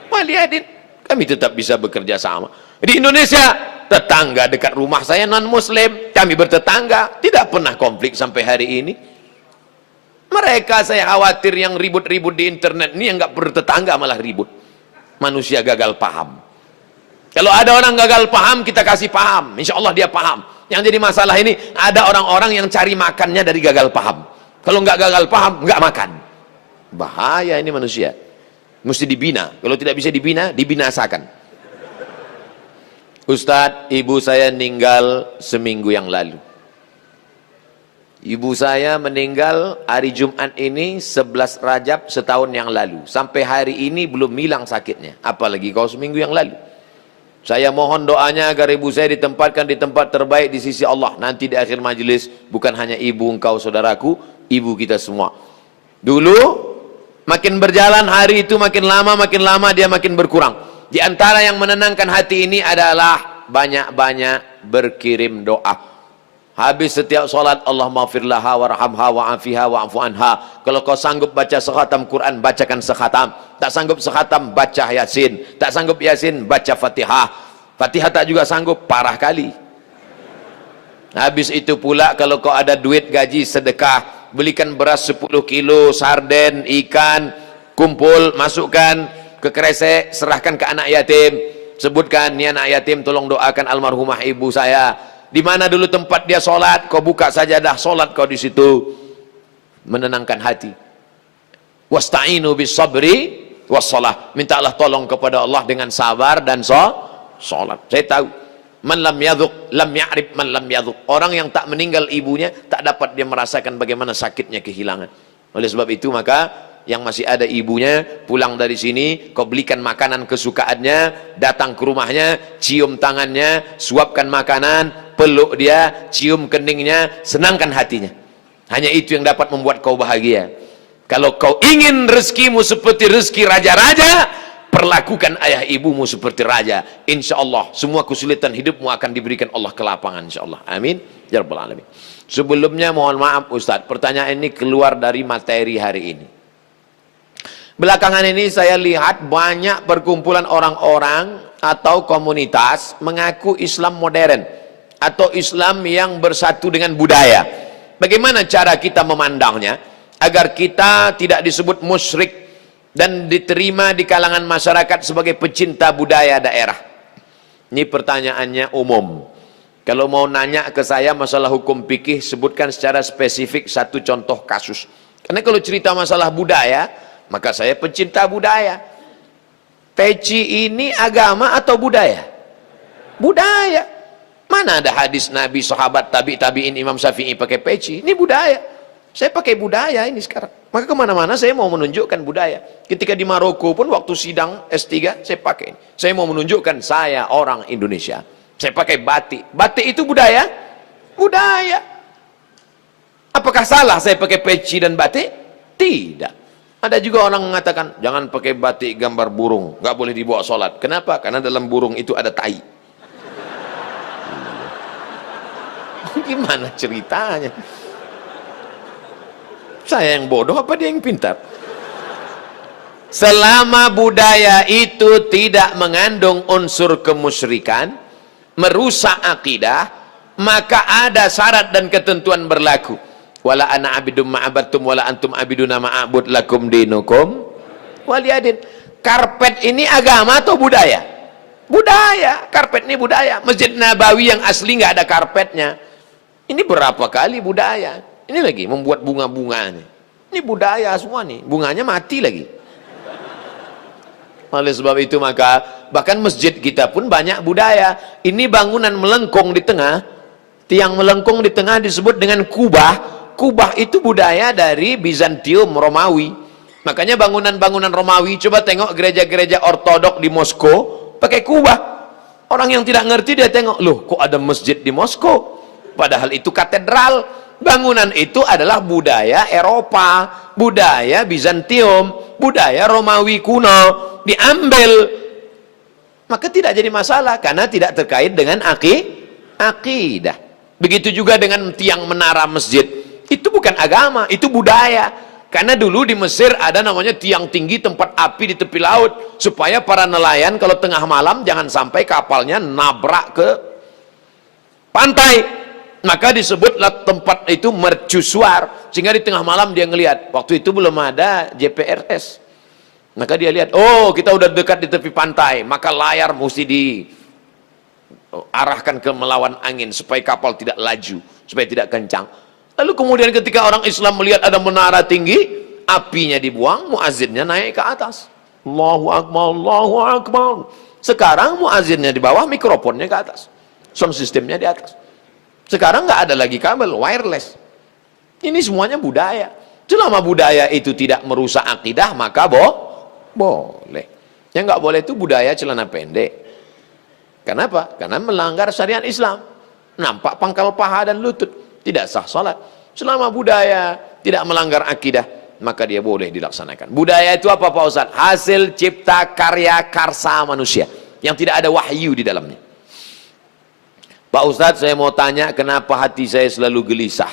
waliyadin. Kami tetap bisa bekerja sama. Di Indonesia, tetangga dekat rumah saya non muslim, kami bertetangga, tidak pernah konflik sampai hari ini. Mereka saya khawatir yang ribut-ribut di internet ini yang nggak bertetangga malah ribut. Manusia gagal paham. Kalau ada orang gagal paham, kita kasih paham, insya Allah dia paham. Yang jadi masalah ini, ada orang-orang yang cari makannya dari gagal paham. Kalau nggak gagal paham, nggak makan. Bahaya ini manusia. Mesti dibina. Kalau tidak bisa dibina, dibinasakan. Ustadz, ibu saya meninggal seminggu yang lalu. Ibu saya meninggal hari Jumat ini 11 Rajab setahun yang lalu. Sampai hari ini belum hilang sakitnya. Apalagi kalau seminggu yang lalu. Saya mohon doanya agar ibu saya ditempatkan di tempat terbaik di sisi Allah. Nanti di akhir majelis, bukan hanya ibu engkau saudaraku, ibu kita semua. Dulu, makin berjalan hari itu makin lama dia makin berkurang. Di antara yang menenangkan hati ini adalah banyak-banyak berkirim doa. Habis setiap solat, Allahumma firlaha warhamha wa'afiha wa'afu anha. Kalau kau sanggup baca sekhatam Quran, bacakan sekhatam. Tak sanggup sekhatam, baca Yasin. Tak sanggup Yasin, baca Fatihah. Fatihah tak juga sanggup, parah kali. Habis itu pula kalau kau ada duit gaji sedekah, belikan beras 10 kilo, sarden, ikan, kumpul, masukkan ke kresek, serahkan ke anak yatim. Sebutkan, ni anak yatim tolong doakan almarhumah ibu saya. Di mana dulu tempat dia solat, kau buka sajadah solat kau di situ, menenangkan hati. Wasta'inu bis sabri wassalah. Mintalah tolong kepada Allah dengan sabar dan solat. Saya tahu, man lam yadhuq lam ya'rif man lam yadhuq. Orang yang tak meninggal ibunya tak dapat dia merasakan bagaimana sakitnya kehilangan. Oleh sebab itu maka yang masih ada ibunya, pulang dari sini, kau belikan makanan kesukaannya, datang ke rumahnya, cium tangannya, suapkan makanan, peluk dia, cium keningnya, senangkan hatinya. Hanya itu yang dapat membuat kau bahagia. Kalau kau ingin rezekimu seperti rezeki raja-raja, perlakukan ayah ibumu seperti raja. Insya Allah semua kesulitan hidupmu akan diberikan Allah kelapangan, insya Allah. Amin ya rabbal alamin. Sebelumnya mohon maaf Ustaz, pertanyaan ini keluar dari materi hari ini. Belakangan ini saya lihat banyak perkumpulan orang-orang atau komunitas mengaku Islam modern atau Islam yang bersatu dengan budaya. Bagaimana cara kita memandangnya agar kita tidak disebut musyrik dan diterima di kalangan masyarakat sebagai pecinta budaya daerah? Ini pertanyaannya umum. Kalau mau nanya ke saya masalah hukum fikih, sebutkan secara spesifik satu contoh kasus. Karena kalau cerita masalah budaya, maka saya pecinta budaya. Peci ini agama atau budaya? Budaya. Mana ada hadis Nabi, sahabat, tabi'in, Imam Syafi'i pakai peci? Ini budaya. Saya pakai budaya ini sekarang. Maka kemana-mana saya mau menunjukkan budaya. Ketika di Maroko pun waktu sidang S3 saya pakai. Saya mau menunjukkan saya orang Indonesia. Saya pakai batik. Batik itu budaya? Budaya. Apakah salah saya pakai peci dan batik? Tidak. Ada juga orang mengatakan, jangan pakai batik gambar burung, nggak boleh dibawa sholat. Kenapa? Karena dalam burung itu ada tai. Gimana ceritanya? Saya yang bodoh apa dia yang pintar? Selama budaya itu tidak mengandung unsur kemusyrikan, merusak akidah, maka ada syarat dan ketentuan berlaku. Wala ana abidum ma'abattum wala antum abiduna ma'abud lakum dinukum waliyadin. Karpet ini agama atau budaya? Budaya. Karpet ini budaya. Masjid Nabawi yang asli nggak ada karpetnya. Ini berapa kali budaya. Ini lagi membuat bunga-bunganya. Ini budaya semua nih. Bunganya mati lagi. Oleh sebab itu maka bahkan masjid kita pun banyak budaya. Ini bangunan melengkung di tengah. Tiang melengkung di tengah disebut dengan kubah. Kubah itu budaya dari Bizantium, Romawi. Makanya bangunan-bangunan Romawi, coba tengok gereja-gereja ortodok di Moskow pakai kubah. Orang yang tidak ngerti dia tengok, loh kok ada masjid di Moskow? Padahal itu katedral. Bangunan itu adalah budaya Eropa, budaya Bizantium, budaya Romawi kuno, diambil. Maka tidak jadi masalah karena tidak terkait dengan akidah. Begitu juga dengan tiang menara masjid. Itu bukan agama, itu budaya. Karena dulu di Mesir ada namanya tiang tinggi tempat api di tepi laut, supaya para nelayan kalau tengah malam jangan sampai kapalnya nabrak ke pantai. Maka disebutlah tempat itu mercusuar, sehingga di tengah malam dia ngelihat. Waktu itu belum ada GPRS. Maka dia lihat, oh kita udah dekat di tepi pantai, maka layar mesti diarahkan ke melawan angin supaya kapal tidak laju, supaya tidak kencang. Lalu kemudian ketika orang Islam melihat ada menara tinggi, apinya dibuang, muazzinnya naik ke atas. Allahu Akbar, Allahu Akbar. Sekarang muazzinnya di bawah, mikrofonnya ke atas, sound systemnya di atas. Sekarang nggak ada lagi kabel, wireless. Ini semuanya budaya. Selama budaya itu tidak merusak akidah, maka boleh. Yang nggak boleh itu budaya celana pendek. Kenapa? Karena melanggar syariat Islam. Nampak pangkal paha dan lutut, tidak sah salat. Selama budaya tidak melanggar akidah, maka dia boleh dilaksanakan. Budaya itu apa Pak Ustaz? Hasil cipta karya karsa manusia yang tidak ada wahyu di dalamnya. Pak Ustadz, saya mau tanya kenapa hati saya selalu gelisah,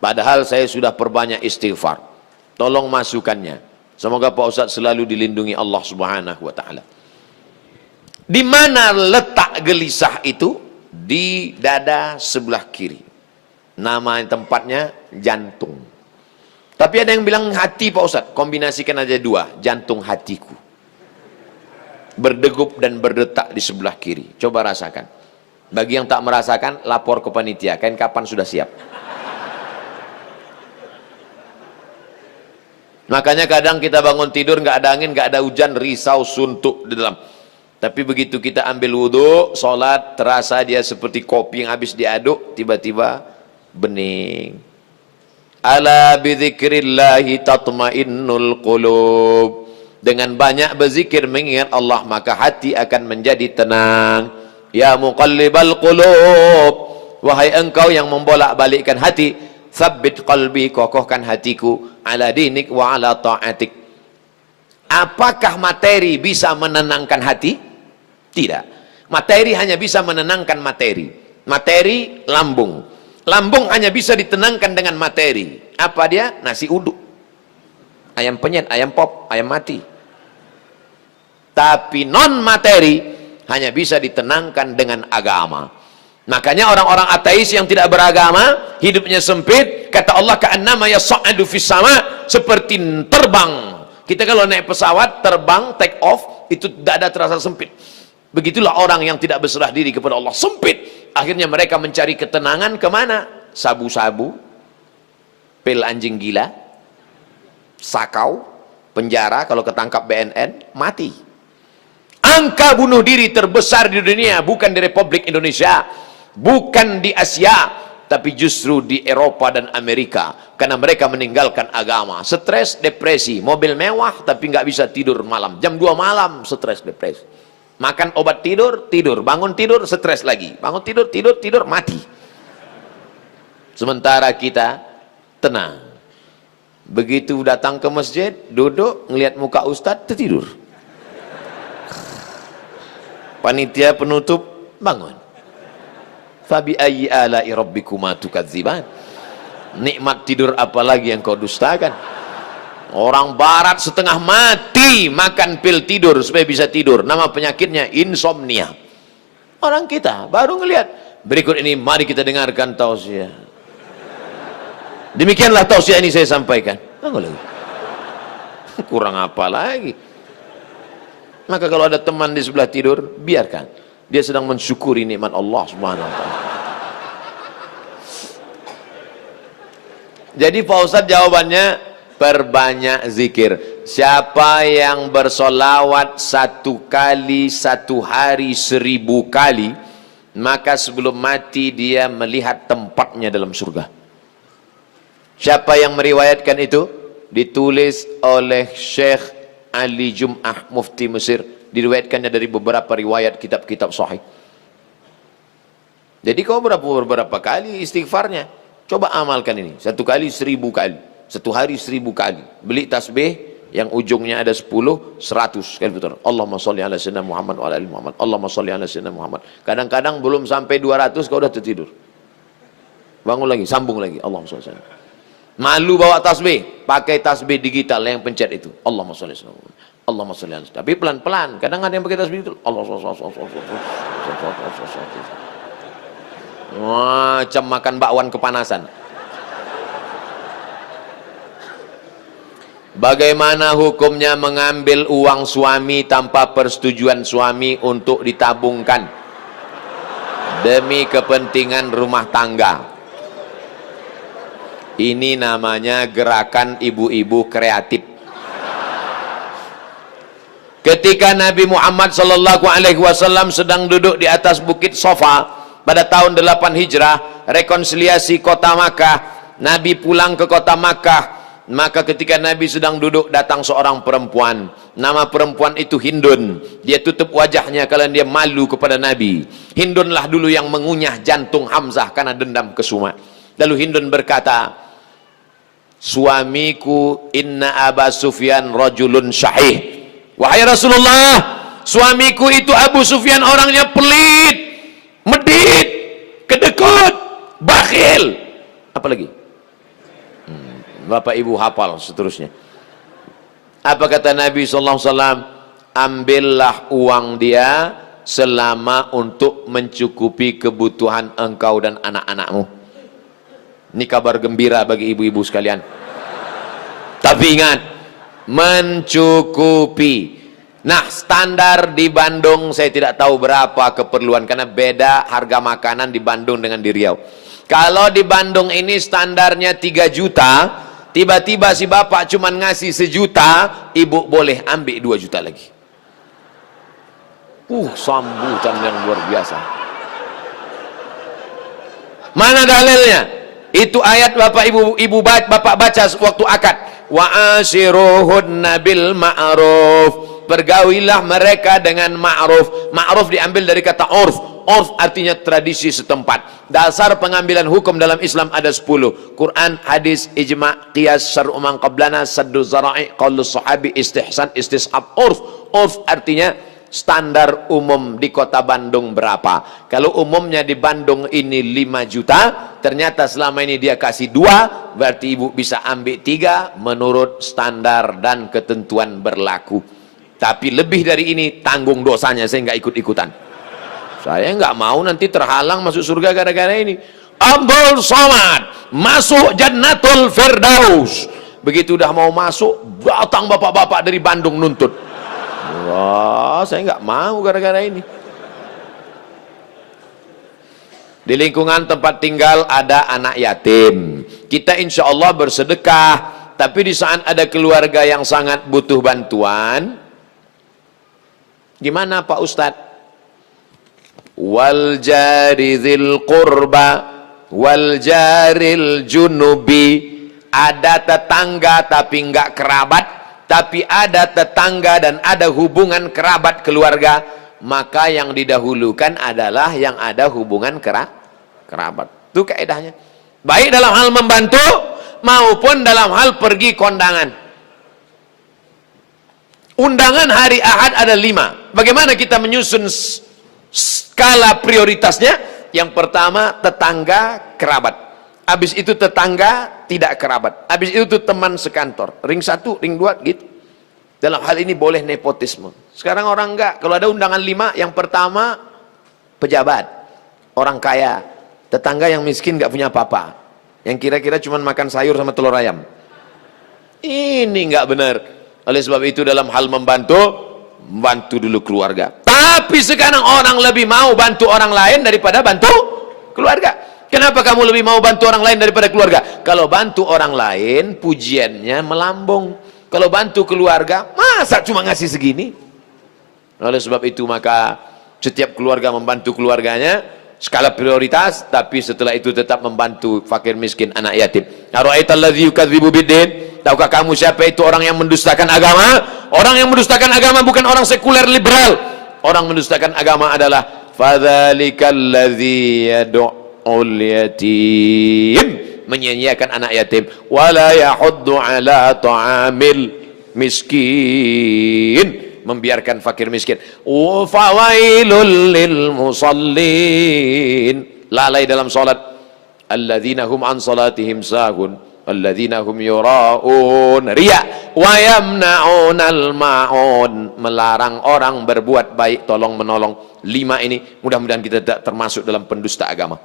padahal saya sudah perbanyak istighfar. Tolong masukannya. Semoga Pak Ustadz selalu dilindungi Allah Subhanahu wa taala. Di mana letak gelisah itu? Di dada sebelah kiri. Nama tempatnya jantung. Tapi ada yang bilang hati Pak Ustadz, kombinasikan aja dua, jantung hatiku. Berdegup dan berdetak di sebelah kiri. Coba rasakan. Bagi yang tak merasakan, lapor ke panitia. Kain kapan sudah siap? Makanya kadang kita bangun tidur nggak ada angin, nggak ada hujan, risau, suntuk di dalam. Tapi begitu kita ambil wudhu, sholat, terasa dia seperti kopi yang habis diaduk, tiba-tiba bening. Ala bidzikrillahi tatmainnul qulub. Dengan banyak berzikir mengingat Allah, maka hati akan menjadi tenang. Ya muqallibal qulub, wahai engkau yang membolak-balikkan hati, tsabbit qalbi, kokohkan hatiku, ala dinik wa ala ta'atik. Apakah materi bisa menenangkan hati? Tidak. Materi hanya bisa menenangkan materi. Materi lambung. Lambung hanya bisa ditenangkan dengan materi. Apa dia? Nasi uduk, ayam penyet, ayam pop, ayam mati. Tapi non materi hanya bisa ditenangkan dengan agama. Makanya orang-orang ateis yang tidak beragama, hidupnya sempit. Kata Allah, ka'annama yas'adu fis sama, seperti terbang. Kita kalau naik pesawat, terbang, take off, itu dada terasa sempit. Begitulah orang yang tidak berserah diri kepada Allah, sempit. Akhirnya mereka mencari ketenangan kemana? Sabu-sabu, pil anjing gila, sakau, penjara, kalau ketangkap BNN, mati. Angka bunuh diri terbesar di dunia bukan di Republik Indonesia, bukan di Asia, tapi justru di Eropa dan Amerika, karena mereka meninggalkan agama. Stres, depresi, mobil mewah tapi nggak bisa tidur malam, jam 2 malam stres, depresi. Makan obat tidur, tidur, bangun tidur, stres lagi, bangun tidur, tidur, mati. Sementara kita tenang. Begitu datang ke masjid, duduk, ngelihat muka ustadz, tertidur. Panitia penutup bangun. Fabi ayyi ala'i rabbikuma tukadziban. Nikmat tidur apalagi yang kau dustakan? Orang barat setengah mati makan pil tidur supaya bisa tidur. Nama penyakitnya insomnia. Orang kita baru ngelihat. Berikut ini mari kita dengarkan tausiah. Demikianlah tausiah ini saya sampaikan. Kurang apa lagi? Maka kalau ada teman di sebelah tidur, biarkan. Dia sedang mensyukuri nikmat Allah Subhanahu wa taala. Jadi Pak Ustadz jawabannya, perbanyak zikir. Siapa yang bersolawat 1 kali 1 hari 1000 kali, maka sebelum mati dia melihat tempatnya dalam surga. Siapa yang meriwayatkan itu? Ditulis oleh Syekh Ali Jum'ah, mufti Mesir. Diriwayatkannya dari beberapa riwayat kitab-kitab sahih. Jadi kau beberapa kali istighfarnya. Coba amalkan ini. 1 kali 1000 kali. 1 hari 1000 kali. Beli tasbih yang ujungnya ada 10, 100 kali putar. Allahumma sholli ala sayyidina Muhammad wa ala ali Muhammad. Allahumma sholli ala sayyidina Muhammad. Kadang-kadang belum sampai 200 kau udah tertidur. Bangun lagi, sambung lagi. Allahumma sholli ala sayyidina. Malu bawa tasbih, pakai tasbih digital yang pencet itu. Allahumma sholli ala sayyidina. Allahumma sholli ala sayyidina. Tapi pelan-pelan. Kadang ada yang pakai tasbih itu. Macam makan bakwan kepanasan. Bagaimana hukumnya mengambil uang suami tanpa persetujuan suami untuk ditabungkan demi kepentingan rumah tangga? Ini namanya gerakan ibu-ibu kreatif. Ketika Nabi Muhammad SAW sedang duduk di atas bukit Sofa pada tahun 8 Hijrah, rekonsiliasi kota Makkah, Nabi pulang ke kota Makkah. Maka ketika Nabi sedang duduk, datang seorang perempuan. Nama perempuan itu Hindun. Dia tutup wajahnya karena dia malu kepada Nabi. Hindunlah dulu yang mengunyah jantung Hamzah karena dendam kesuma. Lalu Hindun berkata, suamiku inna Aba Sufyan rajulun syahih. Wahai Rasulullah, suamiku itu Abu Sufyan orangnya pelit, medit, kedekut, bakhil. Apa lagi? Bapak ibu hafal seterusnya. Apa kata Nabi SAW? Ambillah uang dia selama untuk mencukupi kebutuhan engkau dan anak-anakmu. Ini kabar gembira bagi ibu-ibu sekalian. Tapi ingat, mencukupi. Nah, standar di Bandung saya tidak tahu berapa keperluan karena beda harga makanan di Bandung dengan di Riau. Kalau di Bandung ini standarnya 3 juta, tiba-tiba si bapak cuma ngasih 1 juta, ibu boleh ambil 2 juta lagi. Sambutan yang luar biasa. Mana dalilnya? Itu ayat bapak ibu bapak baca waktu akad. Wa ashiruhunna bil ma'ruf. Pergaulilah mereka dengan ma'ruf. Ma'ruf diambil dari kata urf. Urf artinya tradisi setempat. Dasar pengambilan hukum dalam Islam ada 10. Quran, hadis, ijma', qiyas, syar'u man qablana, saddu zara'i, qaulus sahabi, istihsan, istishab. Urf. Urf artinya standar umum di kota Bandung berapa. Kalau umumnya di Bandung ini 5 juta, ternyata selama ini dia kasih 2, berarti ibu bisa ambil 3 menurut standar dan ketentuan berlaku. Tapi lebih dari ini tanggung dosanya, saya nggak ikut-ikutan. Saya nggak mau nanti terhalang masuk surga gara-gara ini. Abdul Somad masuk Jannatul Firdaus. Begitu udah mau masuk, datang bapak-bapak dari Bandung nuntut. Wah, saya nggak mau gara-gara ini. Di lingkungan tempat tinggal ada anak yatim. Kita insya Allah bersedekah. Tapi di saat ada keluarga yang sangat butuh bantuan, gimana Pak Ustadz? Wal jari dzil qurba wal jaril junubi. Ada tetangga tapi enggak kerabat, tapi ada tetangga dan ada hubungan kerabat keluarga, maka yang didahulukan adalah yang ada hubungan kerabat. Itu kaedahnya. Baik dalam hal membantu maupun dalam hal pergi kondangan. Undangan hari Ahad ada 5. Bagaimana kita menyusun skala prioritasnya? Yang pertama tetangga kerabat, habis itu tetangga tidak kerabat, habis itu teman sekantor, ring 1, ring 2 gitu. Dalam hal ini boleh nepotisme. Sekarang orang enggak, kalau ada undangan 5, yang pertama pejabat, orang kaya, tetangga yang miskin enggak punya apa-apa, yang kira-kira cuma makan sayur sama telur ayam. Ini enggak benar. Oleh sebab itu dalam hal membantu dulu keluarga. Tapi sekarang orang lebih mau bantu orang lain daripada bantu keluarga. Kenapa kamu lebih mau bantu orang lain daripada keluarga? Kalau bantu orang lain pujiannya melambung. Kalau bantu keluarga, masa cuma ngasih segini? Oleh sebab itu maka setiap keluarga membantu keluarganya skala prioritas, tapi setelah itu tetap membantu fakir miskin, anak yatim. Ara'aital ladzi yukadzibu biddin, tahukah kamu siapa itu orang yang mendustakan agama? Orang yang mendustakan agama bukan orang sekuler liberal. Orang mendustakan agama adalah fadzalikal ladzi yad'ul yatim, menyia-nyiakan anak yatim, wala yahuddu ala ta'amil miskin, membiarkan fakir miskin. Fawailul lil musallin, lalai dalam salat. Alladzina hum an salatihim sahun, alladzina hum yuraun, riya, wa yamna'unal ma'un, melarang orang berbuat baik, tolong menolong. 5 ini mudah-mudahan kita tidak termasuk dalam pendusta agama.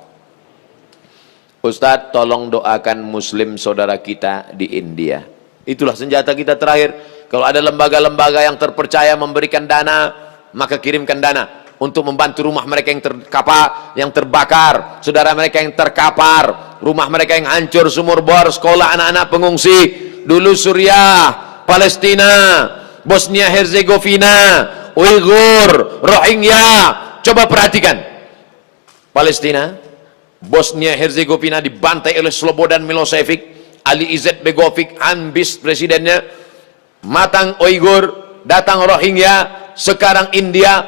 Ustadz, tolong doakan muslim saudara kita di India. Itulah senjata kita terakhir. Kalau ada lembaga-lembaga yang terpercaya memberikan dana, maka kirimkan dana untuk membantu rumah mereka yang yang terbakar, saudara mereka yang terkapar, rumah mereka yang hancur, sumur bor, sekolah anak-anak pengungsi. Dulu Suriah, Palestina, Bosnia Herzegovina, Uighur, Rohingya. Coba perhatikan. Palestina, Bosnia Herzegovina dibantai oleh Slobodan Milosevic, Ali Izzet Begovic, ambis presidennya. Matang Uighur, datang Rohingya, sekarang India.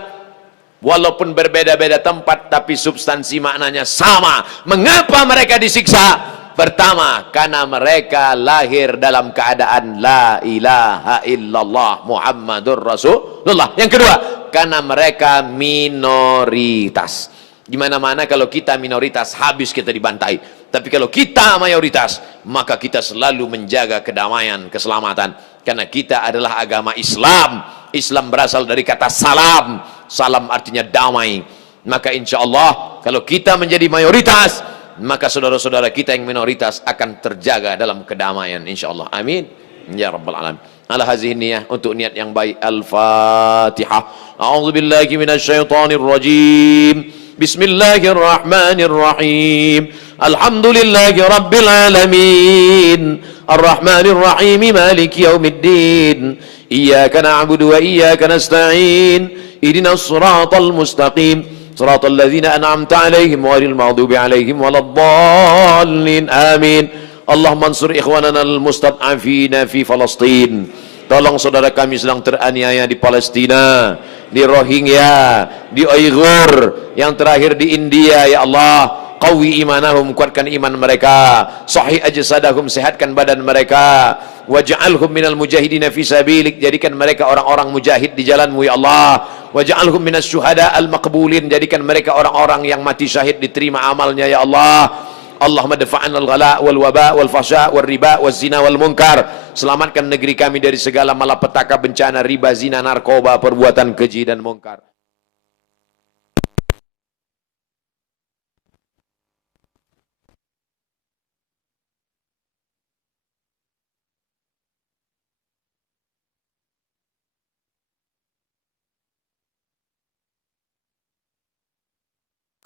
Walaupun berbeda-beda tempat, tapi substansi maknanya sama. Mengapa mereka disiksa? Pertama, karena mereka lahir dalam keadaan la ilaha illallah Muhammadur Rasulullah. Yang kedua, karena mereka minoritas. Di mana-mana kalau kita minoritas, habis kita dibantai. Tapi kalau kita mayoritas, maka kita selalu menjaga kedamaian, keselamatan. Karena kita adalah agama Islam. Islam berasal dari kata salam. Salam artinya damai. Maka insya Allah, kalau kita menjadi mayoritas, maka saudara-saudara kita yang minoritas akan terjaga dalam kedamaian insya Allah. Amin ya rabbal alamin. Ala hazihi niyah, untuk niat yang baik. Al-Fatihah. A'udzubillahi minasyaitonir rajim. Bismillahirrahmanirrahim. Alhamdulillahi rabbil alamin. Ar-Rahmanir Rahim, Maliki yaumiddin. Iyyaka na'budu wa iyyaka nasta'in. Ihdinas siratal mustaqim. Siratal ladzina an'amta 'alaihim ghairil maghdubi 'alaihim waladdallin. Amin. Allahumma ansur ikhwanana al-mustad'afina fi Palestin. Tolong saudara kami sedang teraniaya di Palestina, di Rohingya, di Uighur, yang terakhir di India. Ya Allah, qawi imanahum, kuatkan iman mereka. Sahih ajsadahum, sehatkan badan mereka. Waj'alhum minal mujahidina fi sabilik, jadikan mereka orang-orang mujahid di jalanmu ya Allah. Waj'alhum minas syuhada al-maqbulin, jadikan mereka orang-orang yang mati syahid, diterima amalnya ya Allah. Allahumma dafa'an al-ghala wal waba wal fahsya wal riba wal zina wal munkar. Selamatkan negeri kami dari segala malapetaka, bencana, riba, zina, narkoba, perbuatan keji dan munkar.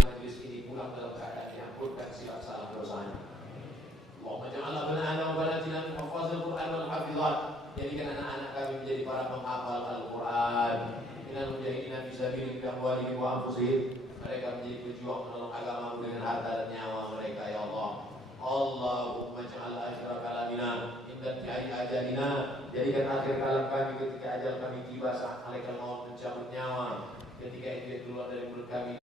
Majlis ini pulang dalam keadaan diampunkan silap salah dosanya. Allahumma ja'alna banana wa banatina min hafazil Qur'an wal hafizat. Jadikan anak-anak kami menjadi para penghafal Al-Quran. Minal mujahidina fi sabilik bi amwalihim wa anfusihim. Mereka menjadi pejuang menolong agamamu dengan harta dan nyawa mereka ya Allah. Allahumma ja'al akhir kalamina inda intihai ajalina. Jadikan akhir kalam kami ketika ajal kami tiba, saat malaikat maut mencabut nyawa. Ketika itu keluar dari mulut kami.